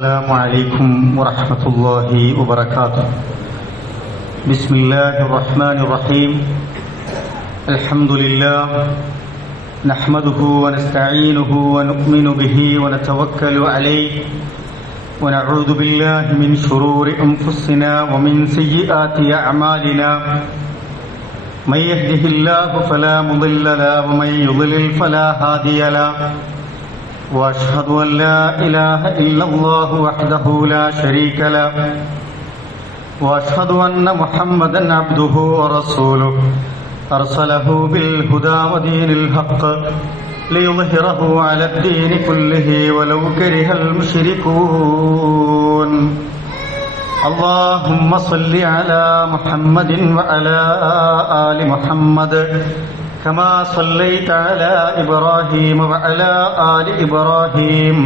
السلام عليكم ورحمة الله وبركاته. بسم الله الرحمن الرحيم. الحمد لله نحمده ونستعينه ونؤمن به ونتوكل عليه ونعوذ بالله من شرور أنفسنا ومن سيئات أعمالنا. من يهده الله فلا مضل له ومن يضلل فلا هادي له. وأشهد أن لا إله إلا الله وحده لا شريك له. وأشهد أن محمدا عبده ورسوله أرسله بالهدى ودين الحق ليظهره على الدين كله ولو كره المشركون. اللهم صل على محمد وعلى آل محمد كما صليت على إبراهيم وعلى آل إبراهيم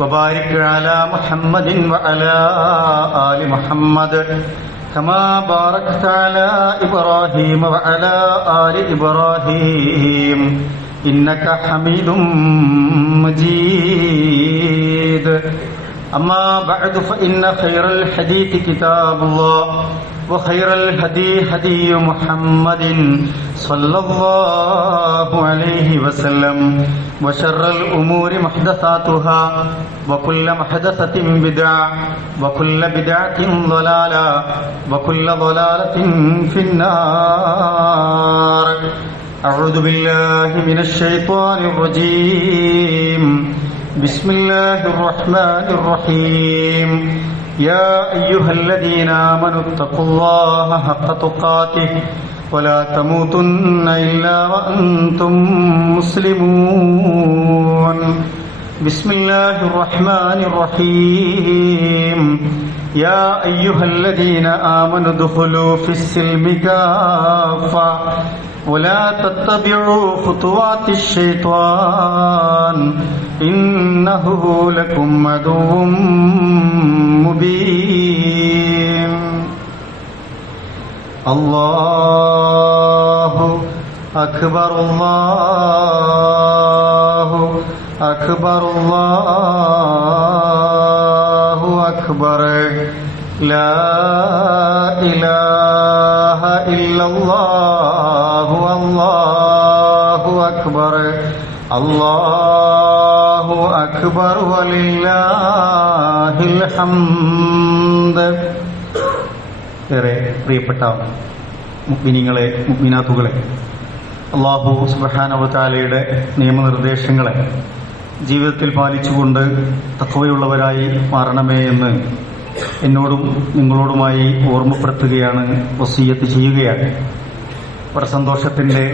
وبارك على محمد وعلى آل محمد كما باركت على إبراهيم وعلى آل إبراهيم إنك حميد مجيد. أما بعد فإن خير الحديث كتاب الله وخير الهدي هدي محمد صلى الله عليه وسلم وشر الأمور محدثاتها وكل محدثة بدعة وكل بدعة ضلالة وكل ضلالة في النار. أعوذ بالله من الشيطان الرجيم. بسم الله الرحمن الرحيم. يا أيها الذين آمنوا اتقوا الله حق تقاته ولا تموتن إلا وأنتم مسلمون. بسم الله الرحمن الرحيم. يا أيها الذين آمنوا ادخلوا في السلم كافة ولا تتبعوا خطوات الشيطان إنه لكم عدو مبين. الله أكبر الله أكبر الله أكبر لا إله إلا الله الله أكبر الله أكبر ولله الحمد. ഏറെ പ്രിയപ്പെട്ട മുഅ്മിനീങ്ങളെ മുഅ്മിനാത്തുകളെ, അല്ലാഹു സുബ്ഹാനഹു വ തആലയുടെ നിയമനിർദ്ദേശങ്ങളെ ജീവിതത്തിൽ പാലിച്ചുകൊണ്ട് തഖ്വയുള്ളവരായി മാറണമേ എന്ന് എന്നോടും നിങ്ങളോടുമായി ഓർമ്മപ്പെടുത്തുകയാണ്, വസിയ്യത്ത് ചെയ്യുകയാണ്. വളരെ സന്തോഷത്തിൻ്റെ,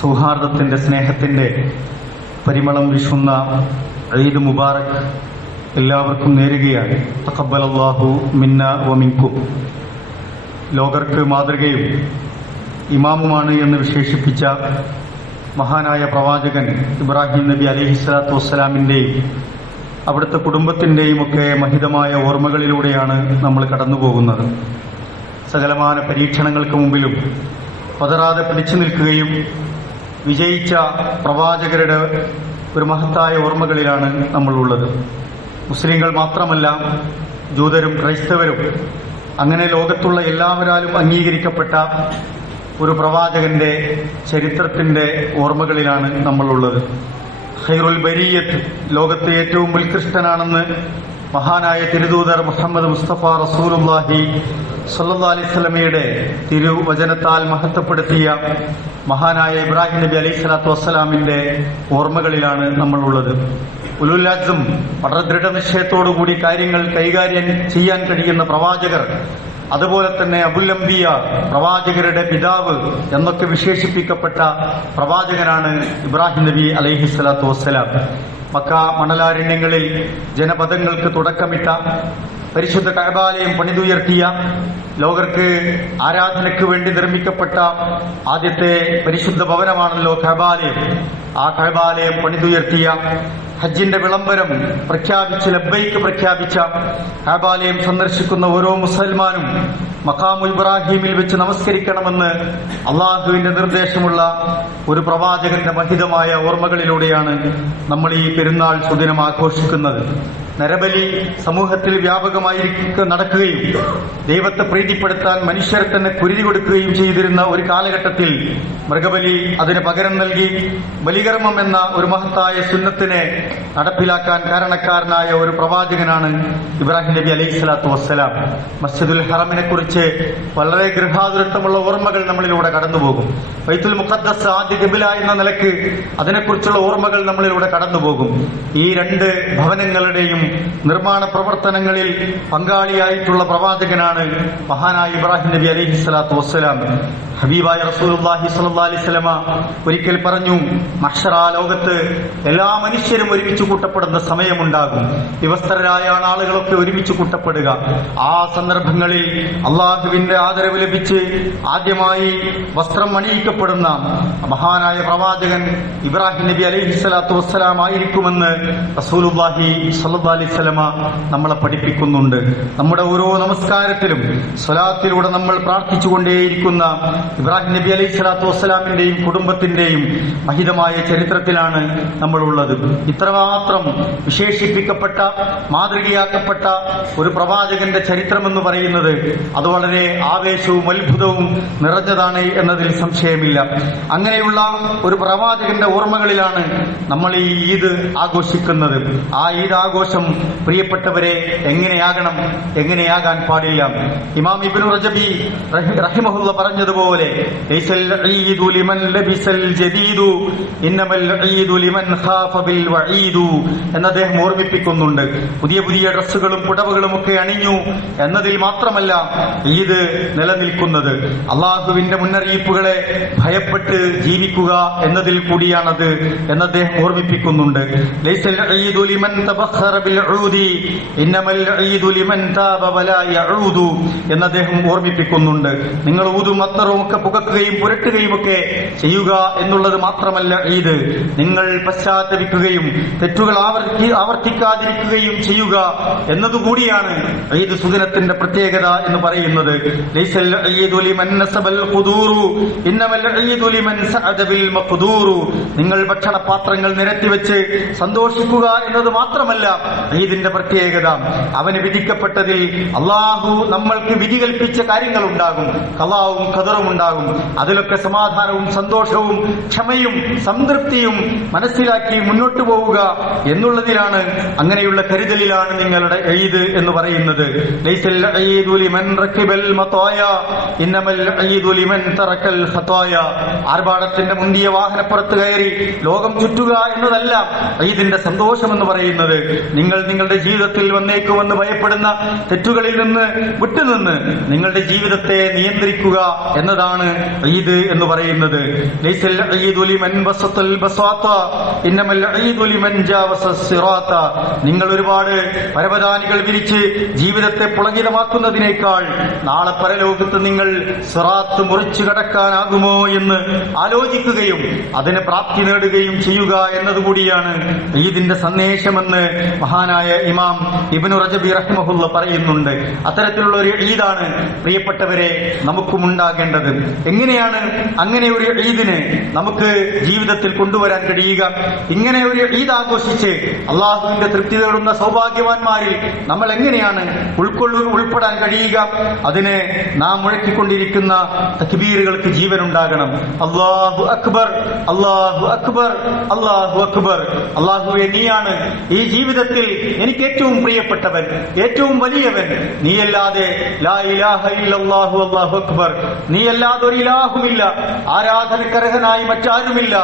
സൗഹാർദ്ദത്തിൻ്റെ, സ്നേഹത്തിൻ്റെ പരിമളം വീശുന്ന ഈദ് മുബാറക് എല്ലാവർക്കും നേരുകയാണ്. തഖബ്ബലല്ലാഹു മിന്ന വ മിൻകും. ലോകർക്ക് മാതൃകയും ഇമാമുമാണ് എന്ന് വിശേഷിപ്പിച്ച മഹാനായ പ്രവാചകൻ ഇബ്രാഹിം നബി അലൈഹിസ്സലാത്തു വസ്സലാമിൻ്റെയും അവിടുത്തെ കുടുംബത്തിൻ്റെയും ഒക്കെ മഹിതമായ ഓർമ്മകളിലൂടെയാണ് നമ്മൾ കടന്നു പോകുന്നത്. സകലമാന പരീക്ഷണങ്ങൾക്ക് മുമ്പിലും പതറാതെ പിടിച്ചു നിൽക്കുകയും വിജയിച്ച പ്രവാചകരുടെ ഒരു മഹത്തായ ഓർമ്മകളിലാണ് നമ്മളുള്ളത്. മുസ്ലിങ്ങൾ മാത്രമല്ല, ജൂതരും ക്രൈസ്തവരും അങ്ങനെ ലോകത്തുള്ള എല്ലാവരാലും അംഗീകരിക്കപ്പെട്ട ഒരു പ്രവാചകന്റെ ചരിത്രത്തിന്റെ ഓർമ്മകളിലാണ് നമ്മളുള്ളത്. ഖൈറുൽ ബരിയത്ത്, ലോകത്തെ ഏറ്റവും ഉത്കൃഷ്ടനാണെന്ന് മഹാനായ തിരുദൂതർ മുഹമ്മദ് മുസ്തഫ റസൂലുള്ളാഹി സ്വല്ലല്ലാഹി അലൈഹി വസല്ലമയുടെ തിരുവചനത്താൽ മഹത്വപ്പെടുത്തിയ മഹാനായ ഇബ്രാഹിം നബി അലൈഹി സ്വലാത്തു വസ്സലാമിന്റെ ഓർമ്മകളിലാണ് നമ്മളുള്ളത്. ഉലുൽ അസ്ം, വളരെ ദൃഢനിശ്ചയത്തോടുകൂടി കാര്യങ്ങൾ കൈകാര്യം ചെയ്യാൻ കഴിയുന്ന പ്രവാചകർ, അതുപോലെ തന്നെ അബുൽ അംബിയ, പ്രവാചകരുടെ പിതാവ് എന്നൊക്കെ വിശേഷിപ്പിക്കപ്പെട്ട പ്രവാചകനാണ് ഇബ്രാഹിം നബി അലൈഹി സ്വലാത്തു വസ്സലാം. മക്ക മണലാരണ്യങ്ങളിൽ ജനപദങ്ങൾക്ക് തുടക്കമിട്ട, പരിശുദ്ധ കഅബാലയം പണിതുയർത്തിയ, ലോകർക്ക് ആരാധനയ്ക്ക് വേണ്ടി നിർമ്മിക്കപ്പെട്ട ആദ്യത്തെ പരിശുദ്ധ ഭവനമാണല്ലോ കഅബാലയം. ആ കഅബാലയം പണിതുയർത്തിയ, ഹജ്ജിന്റെ വിളംബരം പ്രഖ്യാപിച്ച് ലബ്ബൈക്ക് പ്രഖ്യാപിച്ച, കഅബാലയം സന്ദർശിക്കുന്ന ഓരോ മുസൽമാനും മഖാമു ഇബ്രാഹിമിൽ വെച്ച് നമസ്കരിക്കണമെന്ന് അള്ളാഹുവിന്റെ നിർദ്ദേശമുള്ള ഒരു പ്രവാചകന്റെ മഹിതമായ ഓർമ്മകളിലൂടെയാണ് നമ്മൾ ഈ പെരുന്നാൾ സുദിനം ആഘോഷിക്കുന്നത്. നരബലി സമൂഹത്തിൽ വ്യാപകമായി നടക്കുകയും ദൈവത്തെ പ്രീതിപ്പെടുത്താൻ മനുഷ്യരെ തന്നെ കുരുതി കൊടുക്കുകയും ചെയ്തിരുന്ന ഒരു കാലഘട്ടത്തിൽ മൃഗബലി അതിന് പകരം നൽകി ബലികർമ്മം എന്ന ഒരു മഹത്തായ സുന്നത്തിനെ നടപ്പിലാക്കാൻ കാരണക്കാരനായ ഒരു പ്രവാചകനാണ് ഇബ്രാഹിം നബി അലൈഹിസ്സലാത്തു വസ്സലാം. മസ്ജിദുൽ ഹറമിനെ കുറിച്ച് വളരെ ഗൃഹാതുരത്വമുള്ള ഓർമ്മകൾ നമ്മളിലൂടെ കടന്നുപോകും. ബൈത്തുൽ മുഖദ്ദസ് ആദ്യ ഖിബ്ല എന്ന നിലക്ക് അതിനെക്കുറിച്ചുള്ള ഓർമ്മകൾ നമ്മളിലൂടെ കടന്നുപോകും. ഈ രണ്ട് ഭവനങ്ങളുടെയും നിർമ്മാണ പ്രവർത്തനങ്ങളിൽ പങ്കാളിയായിട്ടുള്ള പ്രവാചകനാണ് മഹാനായ ഇബ്രാഹിം നബി അലൈഹിസ്സലാത്തു വസ്സലാം. ഹബീബായ റസൂലുള്ളാഹി സ്വല്ലല്ലാഹി അലൈഹി വസല്ലമ ഒരിക്കൽ പറഞ്ഞു, മഹ്ശറാ ലോകത്ത് എല്ലാ മനുഷ്യരും ഒരുമിച്ച് കൂട്ടപ്പെടുന്ന സമയമുണ്ടാകും. വിവസ്ത്രരായ ആളുകളൊക്കെ ഒരുമിച്ച് കൂട്ടപ്പെടുക. ആ സന്ദർഭങ്ങളിൽ അള്ളാഹുവിന്റെ ആദരവ് ലഭിച്ച് ആദ്യമായി വസ്ത്രം അണിയിക്കപ്പെടുന്ന മഹാനായ പ്രവാചകൻ ഇബ്രാഹിം നബി അലൈഹിസ്സലാത്തു വസ്സലാം ആയിരിക്കുമെന്ന് റസൂലുള്ളാഹി സ്വല്ലല്ലാഹി അലൈഹി വസല്ലമ നമ്മളെ പഠിപ്പിക്കുന്നുണ്ട്. നമ്മുടെ ഓരോ നമസ്കാരത്തിലും സ്വലാത്തിലൂടെ നമ്മൾ പ്രാർത്ഥിച്ചുകൊണ്ടേയിരിക്കുന്ന ഇബ്രാഹിം നബി അലൈഹിസ്സലാത്തു വസ്സലാമിന്റെയും കുടുംബത്തിന്റെയും മഹിതമായ ചരിത്രത്തിലാണ് നമ്മളുള്ളത്. ഇത്രമാത്രം വിശേഷിപ്പിക്കപ്പെട്ട മാതൃകയാക്കപ്പെട്ട ഒരു പ്രവാചകന്റെ ചരിത്രമെന്ന് പറയുന്നത് അത് വളരെ ആവേശവും അത്ഭുതവും നിറഞ്ഞതാണ് എന്നതിൽ സംശയമില്ല. അങ്ങനെയുള്ള ഒരു പ്രവാചകന്റെ ഓർമ്മകളിലാണ് നമ്മൾ ഈ ഈദ് ആഘോഷിക്കുന്നത്. ആ ഈദ് ആഘോഷം പ്രിയപ്പെട്ടവരെ എങ്ങനെയാകാൻ പാടില്ല. ഇമാം ഇബ്നു റജബി റഹിമഹുള്ള പറഞ്ഞതുപോലെ ലൈസൽ ഈദു ലിമൻ ലബിസൽ ജദീദു ഇന്നമൽ ഈദു ലിമൻ ഖാഫ ബിൽ വഈദു എന്ന് അദ്ദേഹം ഓർമ്മിപ്പിക്കുന്നുണ്ട്. പുതിയ പുതിയ ഡ്രസ്സുകളും പുടവകളും ഒക്കെ അണിഞ്ഞു എന്നതിൽ മാത്രമല്ല ഈദ് നിലനിൽക്കുന്നത്. അള്ളാഹുവിന്റെ മുന്നറിയിപ്പുകളെ ഭയപ്പെട്ട് ജീവിക്കുക എന്നതിൽ കൂടിയാണത് എന്ന് അദ്ദേഹം ഓർമ്മിപ്പിക്കുന്നുണ്ട്. ലൈസൽ ഈദു ലിമൻ തബഖറ ബിൽ ഊദി ഇന്നമൽ ഈദു ലിമൻ താബ വലാ യഊദു എന്ന് അദ്ദേഹം ഓർമ്മിപ്പിക്കുന്നുണ്ട്. നിങ്ങൾ ഊതും അത്തറും ഒക്കെ പുകക്കുകയും പുരട്ടുകയും ഒക്കെ ചെയ്യുക എന്നുള്ളത് മാത്രമല്ല ഈദ്, നിങ്ങൾ പശ്ചാത്തപിക്കുകയും തെറ്റുകൾ ആവർത്തിക്കാതിരിക്കുകയും ചെയ്യുക എന്നതുകൂടിയാണ് ഈദ് സുദിനത്തിന്റെ പ്രത്യേകത എന്ന് പറയുന്നത്. ലൈസൽ ഈദു ലിമൻ നസബൽ ഖുദൂറു ഇന്നമൽ ഈദു ലിമൻ സഅദ ബിൽ മഖ്ദൂറു. നിങ്ങൾ ഭക്ഷണപാത്രങ്ങൾ നിരത്തിവെച്ച് സന്തോഷിക്കുക എന്നത് മാത്രമല്ല ഈദിന്റെ പ്രത്യേകത. അവന് വിധിക്കപ്പെട്ടതിൽ അള്ളാഹു നമ്മൾക്ക് വിധി കൽപ്പിച്ച കാര്യങ്ങളുണ്ടാകും, ഖളാവും ഖദറും ഉണ്ടാകും. അതിലൊക്കെ സമാധാനവും സന്തോഷവും ക്ഷമയും സംതൃപ്തിയും മനസ്സിലാക്കി മുന്നോട്ടു പോവുക എന്നുള്ളതിലാണ്, അങ്ങനെയുള്ള കരുതലിലാണ് നിങ്ങളുടെ ഈദ് എന്ന് പറയുന്നത്. ലൈസൽ ഈദു ലിമൻ റകിബൽ മതായ ഇന്നമൽ ഈദു ലിമൻ തറക്കൽ ഖതായ. ആർഭാടത്തിന്റെ മുന്തിയ വാഹനപ്പുറത്ത് കയറി ലോകം ചുറ്റുക എന്നതല്ല ഈദിന്റെ സന്തോഷം എന്ന് പറയുന്നത്. നിങ്ങൾ നിങ്ങളുടെ ജീവിതത്തിൽ വന്നേക്കുമെന്ന് ഭയപ്പെടുന്ന തെറ്റുകളിൽ നിന്ന് വിട്ടുനിന്ന് നിങ്ങളുടെ ജീവിതത്തെ നിയന്ത്രിക്കുക എന്നതാണ് ഈദ് എന്ന് പറയുന്നത്. ലൈസൽ ഈദു ലിമൻ ബസത്തൽ ബസാത ഇന്നമൽ ഈദു ലിമൻ ജാവസ സിറാത. നിങ്ങൾ ഒരുപാട് പരവതാനികൾ വിരിച്ച് ജീവിതത്തെ പുളകിതമാക്കുന്നതിനേക്കാൾ നാളെ പരലോകത്ത് നിങ്ങൾ സിറാത്ത് മുറിച്ചു കടക്കാനാകുമോ എന്ന് ആലോചിക്കുകയും അതിന് പ്രാപ്തി നേടുകയും ചെയ്യുക എന്നതുകൂടിയാണ് ഈദിന്റെ സന്ദേശമെന്ന് മഹാനായ ഇമാം ഇബ്നു റജബി റഹിമഹുള്ള പറയുന്നുണ്ട്. അത്തരത്തിലുള്ള ഒരു ഈദാണ് പ്രിയപ്പെട്ടവരെ നമുക്കും ഉണ്ടാകേണ്ടത്. എങ്ങനെയാണ് അങ്ങനെ ഒരു ഈദിനെ നമുക്ക് ജീവിതത്തിൽ കൊണ്ടുവരാൻ കഴിയുക? ഇങ്ങനെ ഒരു ഈദ് ആഘോഷിച്ച് അള്ളാഹുവിന്റെ തൃപ്തി നേടുന്ന സൗഭാഗ്യവാന്മാരിൽ നമ്മൾ എങ്ങനെയാണ് ഉൾപ്പെടാൻ കഴിയുക? അതിന് നാം മുഴക്കിക്കൊണ്ടിരിക്കുന്ന തക്ബീറുകൾക്ക് ജീവനുണ്ടാകണം. അല്ലാഹു അക്ബർ, അല്ലാഹു അക്ബർ, അല്ലാഹു അക്ബർ. അല്ലാഹുവേ, നീയാണ് ഈ ജീവിതത്തിൽ എനിക്ക് ഏറ്റവും പ്രിയപ്പെട്ടവൻ, ഏറ്റവും വലിയവൻ. നീയല്ലാതെ ലാ ഇലാഹ ഇല്ലല്ലാഹു അല്ലാഹു അക്ബർ, നീയല്ലാതെ ഒരു ഇലാഹുമില്ല, ആരാധനക്കർഹനായി മറ്റാരുമില്ല.